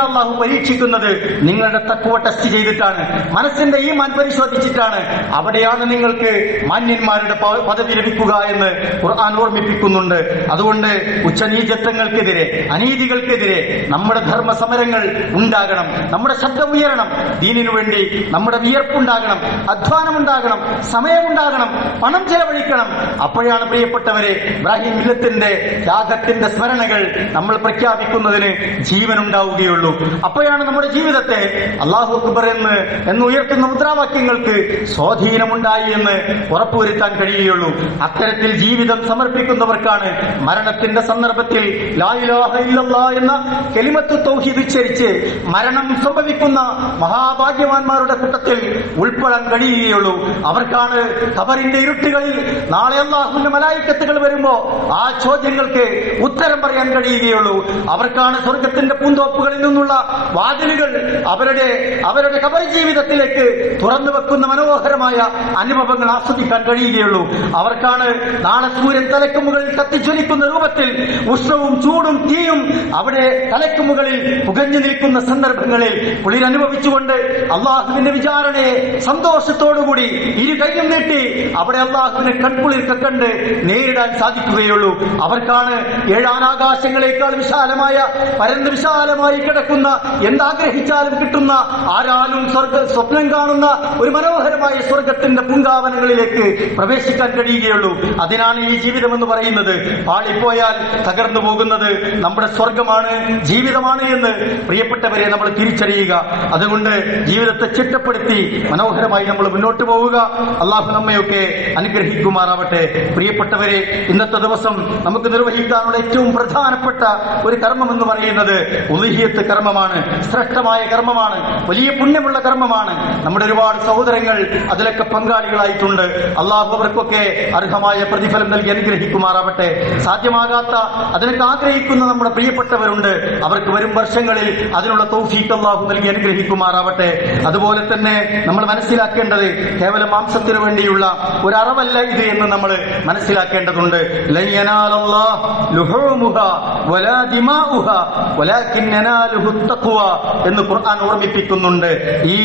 അല്ലാഹു പരീക്ഷിക്കുന്നത് നിങ്ങളുടെ തഖ്വ ടെസ്റ്റ് ചെയ്തിട്ടാണ്, മനസ്സിന്റെ ഈമാൻ പരിശോധിച്ചിട്ടാണ്. അവിടെയാണ് നിങ്ങൾക്ക് മാന്യന്മാരുടെ പദവി ലഭിക്കുക എന്ന് ഖുർആൻ ഓർമ്മിപ്പിക്കുന്നുണ്ട്. അതുകൊണ്ട് ഉച്ചനീചത്വങ്ങൾക്കെതിരെ, അനീതികൾക്കെതിരെ നമ്മുടെ ധർമ്മ സമരങ്ങൾ ഉണ്ടാകണം. നമ്മുടെ ശബ്ദം ഉയരണം. ദീനിനു വേണ്ടി നമ്മുടെ വിയർപ്പുണ്ടാകണം, അധ്വാനമുണ്ടാകണം, സമയമുണ്ടാകണം, പണം ചെലവഴിക്കണം. അപ്പോഴാണ് പ്രിയപ്പെട്ടവരെ ഇബ്രാഹിം മില്ലത്തിന്റെ ത്യാഗത്തിന്റെ സ്മരണകൾ നമ്മൾ പ്രഖ്യാപിക്കുന്നതിന് ജീവനുണ്ടാവുകയുള്ളൂ. അപ്പോഴാണ് നമ്മുടെ ജീവിതത്തെ അല്ലാഹു അക്ബർ എന്ന് ഉയർത്തുന്ന മുദ്രാവാക്യങ്ങൾക്ക് സ്വാധീനമുണ്ടായി എന്ന് ഉറപ്പുവരുത്താൻ കഴിയുകയുള്ളൂ. അത്തരത്തിൽ അത്തരത്തിൽ ജീവിതം സമർപ്പിക്കുന്നവർക്കാണ് മരണത്തിന്റെ സന്ദർഭത്തിൽ ലാ ഇലാഹ ഇല്ലല്ലാഹ് എന്ന കലിമത്തു തൗഹീദ് ഉച്ചരിച്ച് മരണം സംഭവിക്കുന്ന മഹാഭാഗ്യവാന്മാരുടെ കൂട്ടത്തിൽ ഉൾപ്പെടാൻ കഴിയുകയുള്ളൂ. അവർക്കാണ് ഖബറിന്റെ ഇരുട്ടുകളിൽ നാളെ അല്ലാഹുവിന്റെ മലായിക്കത്തുകൾ വരുമ്പോ ആ ചോദ്യങ്ങൾക്ക് ഉത്തരം പറയാൻ കഴിയുകയുള്ളൂ. അവർക്കാണ് സ്വർഗത്തിന്റെ പൂന്തോപ്പുകളിൽ നിന്നുള്ള വാതിലുകൾ അവരുടെ ഖബർ ജീവിതത്തിലേക്ക് തുറന്നു വെക്കുന്ന മനോഹരമായ അനുഭവങ്ങൾ ആസ്വദിക്കാൻ കഴിയുകയുള്ളൂ. അവർക്കാണ് നാളെ സൂര്യൻ തലയ്ക്ക് മുകളിൽ കത്തിജ്വലിക്കുന്ന രൂപത്തിൽ ഉഷ്ണവും ചൂടും തീയും അവിടെ തലയ്ക്ക് മുകളിൽ പുകഞ്ഞു നിൽക്കുന്ന സന്ദർഭങ്ങളിൽ കുളിരനുഭവിച്ചുകൊണ്ട് അള്ളാഹുവിന്റെ വിചാരണയെ സന്തോഷത്തോടുകൂടി ഇരു കൈയും നീട്ടി അവിടെ അള്ളാഹുവിനെ കൺകുളിർക്ക കണ്ട് നേരിടാൻ സാധിക്കുകയുള്ളൂ. അവർക്കാണ് ഏഴാനാകാശങ്ങളെക്കാൾ വിശാലമായ പരന്ന് വിശാലമായി കിടക്കുന്ന എന്താഗ്രഹിച്ചാലും കിട്ടുന്ന ആരാലും സ്വപ്നം കാണുന്ന ഒരു മനോഹരമായ സ്വർഗത്തിന്റെ പൂങ്കാവനങ്ങളിലേക്ക് പ്രവേശിക്കാൻ കഴിയുകയുള്ളൂ. അതിനാണ് ഈ ജീവിതം എന്ന് പറയുന്നത്. പാളിപ്പോയാൽ തകർന്നു പോകുന്നത് നമ്മുടെ സ്വർഗമാണ്, ജീവിതമാണ് എന്ന് പ്രിയപ്പെട്ടവരെ നമ്മൾ തിരിച്ചറിയുക. അതുകൊണ്ട് ജീവിതത്തെ ചിട്ടപ്പെടുത്തി മനോഹരമായി നമ്മൾ മുന്നോട്ട് പോവുക. അള്ളാഹു നമ്മയൊക്കെ അനുഗ്രഹിക്കുമാറാവട്ടെ. പ്രിയപ്പെട്ടവരെ, ഇന്നത്തെ ദിവസം നമുക്ക് നിർവഹിക്കാനുള്ള ഏറ്റവും പ്രധാനപ്പെട്ട ഒരു കർമ്മം എന്ന് പറയുന്നത് ഉളുഹിയ്യത്ത് കർമ്മമാണ്. ശ്രേഷ്ഠമായ കർമ്മമാണ്, വലിയ പുണ്യമുള്ള കർമ്മമാണ്. നമ്മുടെ ഒരുപാട് സഹോദരങ്ങൾ അതിലൊക്കെ പങ്കാളികളായിട്ടുണ്ട്. അള്ളാഹു അവർക്കൊക്കെ അർഹമായ പ്രതിഫലം നൽകി അനുഗ്രഹിക്കുമാറാവട്ടെ. സാധ്യമാകാത്ത അതിനൊക്കെ ആഗ്രഹിക്കുന്ന നമ്മുടെ പ്രിയപ്പെട്ടവരുണ്ട്. അവർക്ക് വരും വർഷങ്ങളിൽ അതിനുള്ള തൗഫീഖ് അള്ളാഹു നൽകി അനുഗ്രഹിക്കുമാറാവട്ടെ. അതുപോലെ തന്നെ നമ്മൾ മനസ്സിലാക്കേണ്ടത് കേവലം മാംസത്തിനു വേണ്ടിയുള്ള ഒരു അറിവല്ല ഇത് എന്ന് നമ്മൾ മനസ്സിലാക്കേണ്ടതുണ്ട്. ലൻ യനാലല്ലാഹ് ലുഹൂമുഹാ വലാ ദിമാഉഹാ വലാകിൻ യനാലുഹു തഖ്വ എന്ന് ഖുർആൻ ഓർമ്മിപ്പിക്കുന്നുണ്ട്. ഈ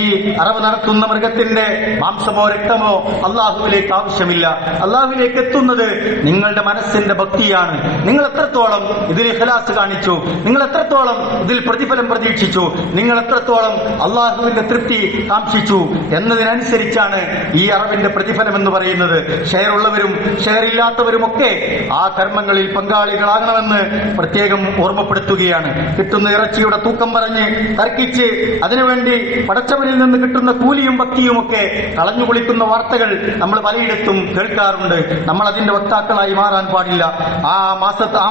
അറിവ് നടത്തുന്ന മൃഗത്തിന്റെ മാംസമോ രക്തമോ അള്ളാഹുവിലേക്ക് ആവശ്യമില്ല. അള്ളാഹുവിലേക്ക് എത്തുന്നത് നിങ്ങളുടെ മനസ്സിന്റെ ഭക്തിയാണ്. നിങ്ങൾ എത്രത്തോളം ഇതിൽ ഇഖ്ലാസ് കാണിച്ചു, നിങ്ങൾ എത്രത്തോളം ഇതിൽ പ്രതിഫലം പ്രതീക്ഷിച്ചു, നിങ്ങൾ എത്രത്തോളം അള്ളാഹുവിന്റെ തൃപ്തി കാംക്ഷിച്ചു എന്നതിനനുസരിച്ചാണ് ഈ അറിവിന്റെ പ്രതിഫലം എന്ന് പറയുന്നത്. ഷെയർ ഉള്ളവരും ഷെയർ ഇല്ലാത്തവരും ഒക്കെ ആ കർമ്മങ്ങളിൽ പങ്കാളികളാകണമെന്ന് പ്രത്യേകം ഓർമ്മപ്പെടുത്തുകയാണ്. കിട്ടുന്ന ഇറച്ചിയുടെ തൂക്കം പറഞ്ഞ് തർക്കിച്ച് അതിനുവേണ്ടി പടച്ചവനിൽ നിന്ന് കിട്ടുന്ന കൂലിയും ഭക്തിയും ഒക്കെ കളഞ്ഞു കുളിക്കുന്ന വാർത്തകൾ നമ്മൾ പലയിടത്തും കേൾക്കാറുണ്ട്. നമ്മൾ അതിന്റെ വക്താക്കളായി മാറാൻ പാടില്ല. ആ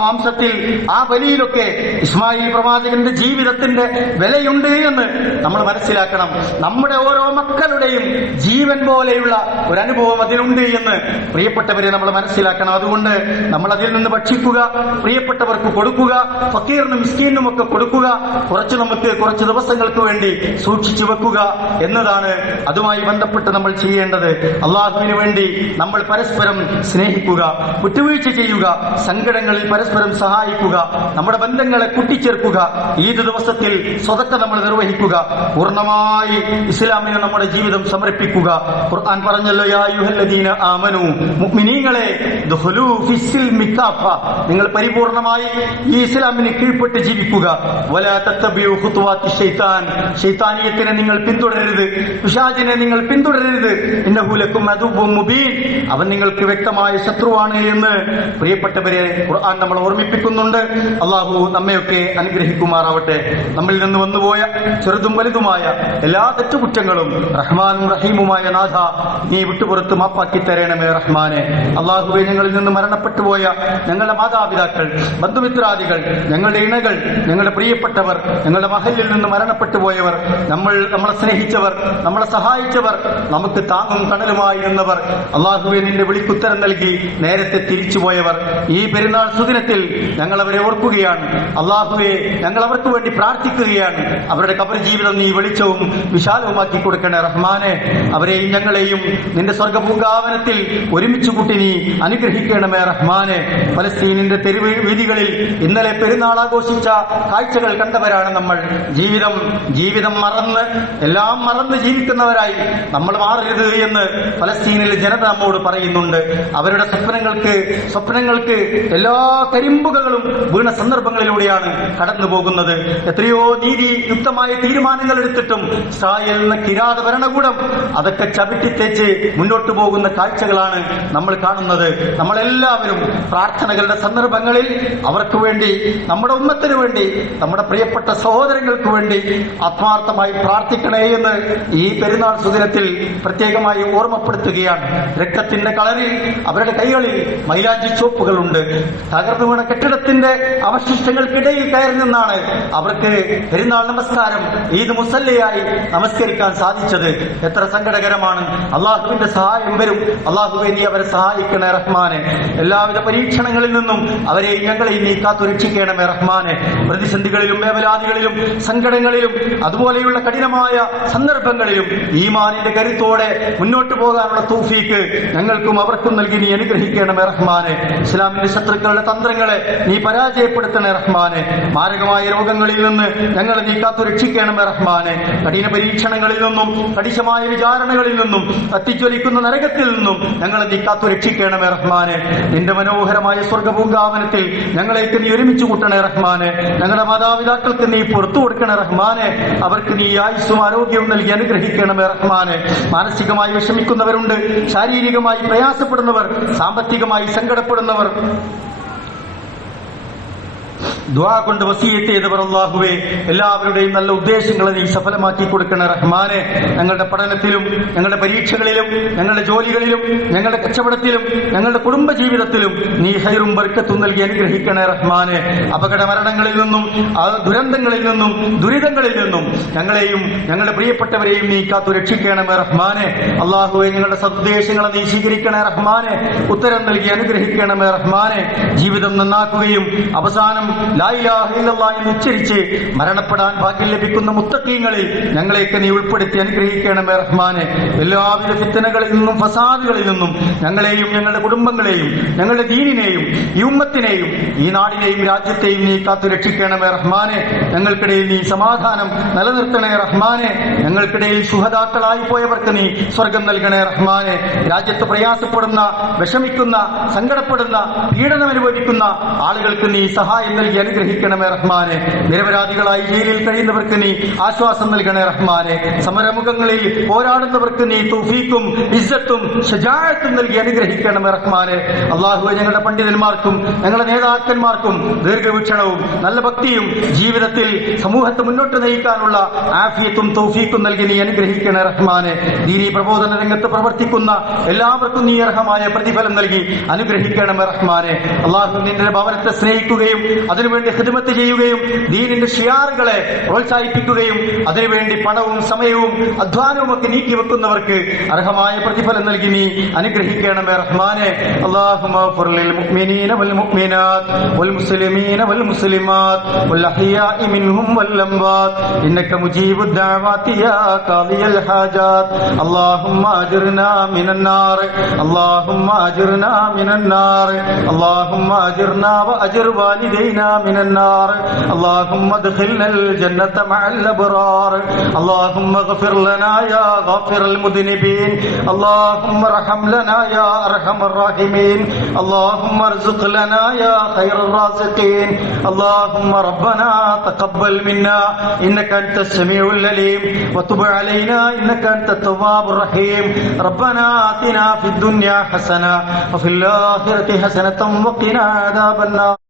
മാംസത്തിൽ ആ ബലിയിലൊക്കെ ഇസ്മായിൽ പ്രവാചകന്റെ ജീവിതത്തിന്റെ വിലയുണ്ട് എന്ന് നമ്മൾ മനസ്സിലാക്കണം. നമ്മുടെ ഓരോ മക്കളുടെയും ജീവൻ പോലെയുള്ള ഒരു അനുഭവം അതിലുണ്ട് എന്ന് പ്രിയപ്പെട്ടവരെ നമ്മൾ മനസ്സിലാക്കണം. അതുകൊണ്ട് നമ്മൾ അതിൽ നിന്ന് ഭക്ഷിക്കുക, പ്രിയപ്പെട്ടവർക്ക് കൊടുക്കുക, ഫക്കീറിനും മിസ്കീനും ഒക്കെ കൊടുക്കുക, കുറച്ച് ദിവസങ്ങൾക്ക് വേണ്ടി സൂക്ഷിച്ചു വെക്കുക എന്നതാണ് അതുമായി ബന്ധപ്പെട്ട് നമ്മൾ ചെയ്യേണ്ടത്. അള്ളാഹുവിന് വേണ്ടി നമ്മൾ പരസ്പരം സ്നേഹിക്കുക, വിട്ടുവീഴ്ച ചെയ്യുക, സങ്കടങ്ങളിൽ പരസ്പരം സഹായിക്കുക, നമ്മുടെ ബന്ധങ്ങളെ കൂട്ടിച്ചേർക്കുക. ഈദ് ദിവസത്തിൽ സ്വതക്ക നമ്മൾ നിർവഹിക്കുക, പൂർണ്ണമായി ഇസ്ലാമിന് നമ്മുടെ ജീവിതം സമർപ്പിക്കുക. ഖുർആൻ പറഞ്ഞല്ലോ, യാ അയ്യുഹല്ലദീന ആമനൂ, മുഅ്മിനീങ്ങളെ ദുഖുലൂ ഫിസ്സിൽമി കാഫ, നിങ്ങൾ പരിപൂർണമായി ഈ ഇസ്ലാമിന് കീഴ്പ്പെട്ട് ജീവിക്കുക. വലാ തത്തബിഉ ഖുതുവാത്തി ശൈത്താൻ, ശൈത്താനിയത്തിനെ നിങ്ങൾ പിന്തുടരരുത്, പിശാചിനെ നിങ്ങൾ പിന്തുടരരുത്. ഇന്നഹു ലക്കും അദുവ്വുൻ മുബീൻ, അവൻ നിങ്ങൾക്ക് വ്യക്തമായ ശത്രുവാണ് എന്ന് പ്രിയപ്പെട്ടവരെ ഖുർആൻ നമ്മൾ ഓർമ്മിപ്പിക്കുന്നുണ്ട്. അള്ളാഹു നമ്മയൊക്കെ അനുഗ്രഹിക്കുമാറാവട്ടെ. നമ്മളിൽ നിന്ന് വന്നുപോയ ചെറുതും വലുതുമായ എല്ലാ തെറ്റുകുറ്റങ്ങളും റഹ്മാനും റഹീമുമായ നാഥ നീ വിട്ടുപുറത്ത് മാപ്പാക്കി തരണമേ റഹ്മാനെ. അള്ളാഹുവെ, ഞങ്ങളിൽ നിന്ന് മരണപ്പെട്ടുപോയ ഞങ്ങളുടെ മാതാപിതാക്കൾ, ബന്ധുമിത്രാദികൾ, ഞങ്ങളുടെ ഇണകൾ, ഞങ്ങളുടെ പ്രിയപ്പെട്ടവർ, ഞങ്ങളുടെ മഹലിൽ നിന്ന് മരണപ്പെട്ടു പോയവർ, നമ്മളെ സ്നേഹിച്ചവർ, നമ്മളെ സഹായിച്ചവർ, നമുക്ക് താങ്ങും തണലുമായിരുന്നവർ, അള്ളാഹുവെ നിന്റെ വിളിക്കുത്തരം നൽകി നേരത്തെ തിരിച്ചുപോയവർ, ഈ പെരുന്നാൾ സുദിനത്തിൽ ഞങ്ങൾ അവരെ ഓർക്കുകയാണ്. അള്ളാഹുവെ, ഞങ്ങൾ അവർക്ക് വേണ്ടി പ്രാർത്ഥിക്കുകയാണ്. അവരുടെ ഖബർ ജീവിതം നീ വെളിച്ചവും വിശാലവുമാക്കി കൊടുക്കണേ റഹ്മാനെ. അവരെയും ഞങ്ങളെയും നിന്റെ സ്വർഗപൂങ്കാവനത്തിൽ ഒരുമിച്ച് കൂട്ടി നീ അനുഗ്രഹിക്കണമേ റഹ്മാനെ. ഫലസ്തീനിന്റെ തെരുവ് വീതികളിൽ ഇന്നലെ പെരുന്നാൾ ആഘോഷിച്ച കാഴ്ചകൾ കണ്ടവരാണ് നമ്മൾ. ജീവിതം മറന്ന് എല്ലാം മറന്ന് ജീവിക്കുന്നവരായി നമ്മൾ മാറരുത് എന്ന് ഫലസ്തീനിലെ ജനത നമ്മോട് പറയുന്നുണ്ട്. അവരുടെ സ്വപ്നങ്ങൾക്ക് എല്ലാ കരിമ്പുകളും വീണ സന്ദർഭങ്ങളിലൂടെയാണ് കടന്നു പോകുന്നത്. എത്രയോ നീതിയുക്തമായ തീരുമാനങ്ങൾ എടുത്തിട്ടും ഇസ്രായേൽ എന്ന കിരാത ഭരണകൂടം അതൊക്കെ ചവിട്ടിത്തേച്ച് മുന്നോട്ട് പോകുന്ന കാഴ്ചകളാണ് നമ്മൾ കാണുന്നത്. നമ്മളെല്ലാവരും പ്രാർത്ഥനകളുടെ സന്ദർഭങ്ങളിൽ അവർക്ക് വേണ്ടി, നമ്മുടെ ഉമ്മത്തിന് വേണ്ടി, നമ്മുടെ പ്രിയപ്പെട്ട സഹോദരങ്ങൾക്ക് വേണ്ടി ആത്മാർത്ഥമായി പ്രാർത്ഥിക്കണേ എന്ന് ഈ പെരുന്നാൾ സുദിനത്തിൽ പ്രത്യേകമായി ഓർമ്മപ്പെടുത്തുകയാണ്. രക്തത്തിന്റെ കളറിൽ അവരുടെ കൈകളിൽ മൈലാഞ്ചി ചോപ്പുകളുണ്ട്. തകർന്നു വീണ കെട്ടിടത്തിന്റെ അവശിഷ്ടങ്ങൾക്കിടയിൽ കയറി നിന്നാണ് അവർക്ക് പെരുന്നാൾ നമസ്കാരം ഈദ് മുസല്ലയായി നമസ്കരിക്കാൻ സാധിച്ചത്. എത്ര സങ്കടകരമാണ്. അള്ളാഹുവിന്റെ സഹായം വരും. അള്ളാഹുവേ നീ അവരെ സഹായിക്കണേ റഹ്മാനെ. എല്ലാവിധ പരീക്ഷണങ്ങളിൽ നിന്നും അവരെയും ഞങ്ങളെയും നീ കാത്തു രക്ഷിക്കണമേ റഹ്മാനെ. പ്രതിസന്ധികളിലും വേവലാദികളിലും സങ്കടങ്ങളിലും അതുപോലെയുള്ള കഠിനമായ സന്ദർഭങ്ങളിലും ഈമാനിന്റെ കരുത്തോടെ മുന്നോട്ട് പോകാനുള്ള തൗഫീക്ക് ഞങ്ങൾക്കും അവർക്കും നൽകി നീ അനുഗ്രഹിക്കണമേ റഹ്മാനെ. ഇസ്ലാമിന്റെ ശത്രുക്കളുടെ തന്ത്രങ്ങളെ നീ പരാജയപ്പെടുത്തണേ റഹ്മാനെ. മാരകമായ രോഗങ്ങളിൽ നിന്ന് ഞങ്ങളെ നീ കാത്തു രക്ഷിക്കണമേ റഹ്മാനെ. കഠിന പരീക്ഷണങ്ങളിൽ നിന്നും കഠിനമായ വിചാരണകളിൽ നിന്നും കത്തിജ്വലിക്കുന്ന നരകത്തിൽ നിന്നും ഞങ്ങളെ നീ കാത്തു രക്ഷിക്കണമേ റഹ്മാനെ. നിന്റെ മനോഹരമായ സ്വർഗപൂങ്കാവനത്തിൽ ഞങ്ങളേക്ക് നീ ഒരുമിച്ച് കൂട്ടണേ റഹ്മാനെ. ഞങ്ങളുടെ മാതാപിതാക്കൾക്ക് നീ പുറത്തു കൊടുക്കണേ റഹ്മാനെ. അവർക്ക് നീ ആയുസ്സും ആരോഗ്യവും നൽകി അനുഗ്രഹിക്കണമേ റഹ്മാനെ. മാനസികമായി വിഷമിക്കുന്നവരുണ്ട്, ശാരീരികമായി പ്രയാസപ്പെടുന്നവർ, സാമ്പത്തികമായി സങ്കടപ്പെടുന്നവർ, ദുആ കൊണ്ട് വസിയത്ത് ചെയ്തവർ അല്ലാഹുവേ എല്ലാവരുടെയും നല്ല ഉദ്ദേശങ്ങളെ നീ സഫലമാക്കി കൊടുക്കണേ റഹ്മാനെ. ഞങ്ങളുടെ പഠനത്തിലും ഞങ്ങളുടെ പരീക്ഷകളിലും ഞങ്ങളുടെ ജോലികളിലും ഞങ്ങളുടെ കച്ചവടത്തിലും ഞങ്ങളുടെ കുടുംബ ജീവിതത്തിലും നീ ഹൈറും ബർക്കത്തും നൽകി അനുഗ്രഹിക്കണേ റഹ്മാനെ. അപകട മരണങ്ങളിൽ നിന്നും ദുരന്തങ്ങളിൽ നിന്നും ദുരിതങ്ങളിൽ നിന്നും ഞങ്ങളെയും ഞങ്ങളുടെ പ്രിയപ്പെട്ടവരെയും നീ കാത്തു രക്ഷിക്കണമേ റഹ്മാനെ. അല്ലാഹുവേ ഞങ്ങളുടെ സദ്ദേശങ്ങളെ നീ സ്വീകരിക്കണേ റഹ്മാനെ. ഉത്തരം നൽകി അനുഗ്രഹിക്കണമേ റഹ്മാനെ. ജീവിതം നന്നാക്കുകയും അവസാനം ലാ ഇലാഹ ഇല്ലല്ലാഹ് എന്ന് ഉച്ചരിച്ച് മരണപ്പെടാൻ ഭാഗ്യം ലഭിക്കുന്ന മുത്തഖീങ്ങളിൽ ഞങ്ങളെയൊക്കെ നീ ഉൾപ്പെടുത്തി അനുഗ്രഹിക്കണമേ റഹ്മാനെ. എല്ലാവിധ ഫിത്നകളിൽ നിന്നും ഫസാദുകളിൽ നിന്നും ഞങ്ങളെയും ഞങ്ങളുടെ കുടുംബങ്ങളെയും ഞങ്ങളുടെ ദീനിനെയും ഈ ഉമ്മത്തിനെയും ഈ നാടിനെയും രാജ്യത്തെയും നീ കാത്തു രക്ഷിക്കണമേ റഹ്മാനെ. ഞങ്ങൾക്കിടയിൽ നീ സമാധാനം നിലനിർത്തണേ റഹ്മാനെ. ഞങ്ങൾക്കിടയിൽ ശുഹദാക്കളായി പോയവർക്ക് നീ സ്വർഗം നൽകണേ റഹ്മാനെ. രാജ്യത്ത് പ്രയാസപ്പെടുന്ന, വിഷമിക്കുന്ന, സങ്കടപ്പെടുന്ന, പീഡനം അനുഭവിക്കുന്ന ആളുകൾക്ക് നീ സഹായം നൽകി അനുഗ്രഹിക്കണമേ റഹ്മാനെ. നിരപരാധികളായി ജയിലിൽ കഴിയുന്നവർക്ക് നീ ആശ്വാസം നൽകണേ റഹ്മാനെ. സമരമുഖങ്ങളിൽ പോരാടുന്നവർക്ക് നീ തൗഫീഖും ഇസ്സത്തും ശജാഅത്തും നൽകി അനുഗ്രഹിക്കണമേ റഹ്മാനെ. അല്ലാഹുവേ ഞങ്ങളുടെ പണ്ഡിതന്മാർക്കും ഞങ്ങളുടെ നേതാക്കന്മാർക്കും ദീർഘവീക്ഷണവും നല്ല ഭക്തിയും ജീവിതത്തിൽ സമൂഹത്തെ മുന്നോട്ട് നയിക്കാനുള്ള ആഫിയത്തും തൗഫീഖും നൽകി നീ അനുഗ്രഹിക്കണേ റഹ്മാനെ. ദീനീ പ്രബോധന രംഗത്ത് പ്രവർത്തിക്കുന്ന എല്ലാവർക്കും നീ അർഹമായ പ്രതിഫലം നൽകി അനുഗ്രഹിക്കണമേ റഹ്മാനെ. അല്ലാഹു നിന്റെ ഭവനത്തെ സ്നേഹിക്കുകയും അതിനുവേണ്ടി ഖിദ്മത്ത് ചെയ്യുകയും ദീനിന്റെ ഷിയാറുകളെ പ്രോത്സാഹിപ്പിക്കുകയും അതിനുവേണ്ടി പണവും സമയവും അധ്വാനവും ഒക്കെ നീക്കി വെക്കുന്നവർക്ക് അർഹമായ പ്രതിഫലം നൽകി നീ അനുഗ്രഹിക്കണമേ റഹ്മാനെ. അല്ലാഹുമ്മ ഗ്ഫിർ ലിൽ മുഅ്മിനീന വൽ മുഅ്മിനാത്ത് വൽ മുസ്ലിമീന വൽ മുസ്ലിമാത്ത് വൽ അഹ്യാഇ മിൻഹും വൽ അംവാത്ത് ഇന്നക മുജീബുദ് ദഅവാതി യാ ഖാദിയൽ ഹാജാത്ത്. അല്ലാഹുമ്മ അജ്ർനാ മിനൻ നാർ അല്ലാഹുമ്മ അജ്ർനാ മിനൻ നാർ അല്ലാഹുമ്മ അജ്ർനാ വ അജ്ർ والدينا من النار اللهم ادخلنا الجنة مع الأبرار اللهم اغفر لنا يا غافر المذنبين اللهم ارحم لنا يا أرحم الراحمين اللهم ارزق لنا يا خير الرازقين اللهم ربنا تقبل منا إنك أنت السميع العليم وتب علينا إنك أنت التواب الرحيم ربنا آتنا في الدنيا حسنة وفي الآخرة حسنة وقنا عذاب النار.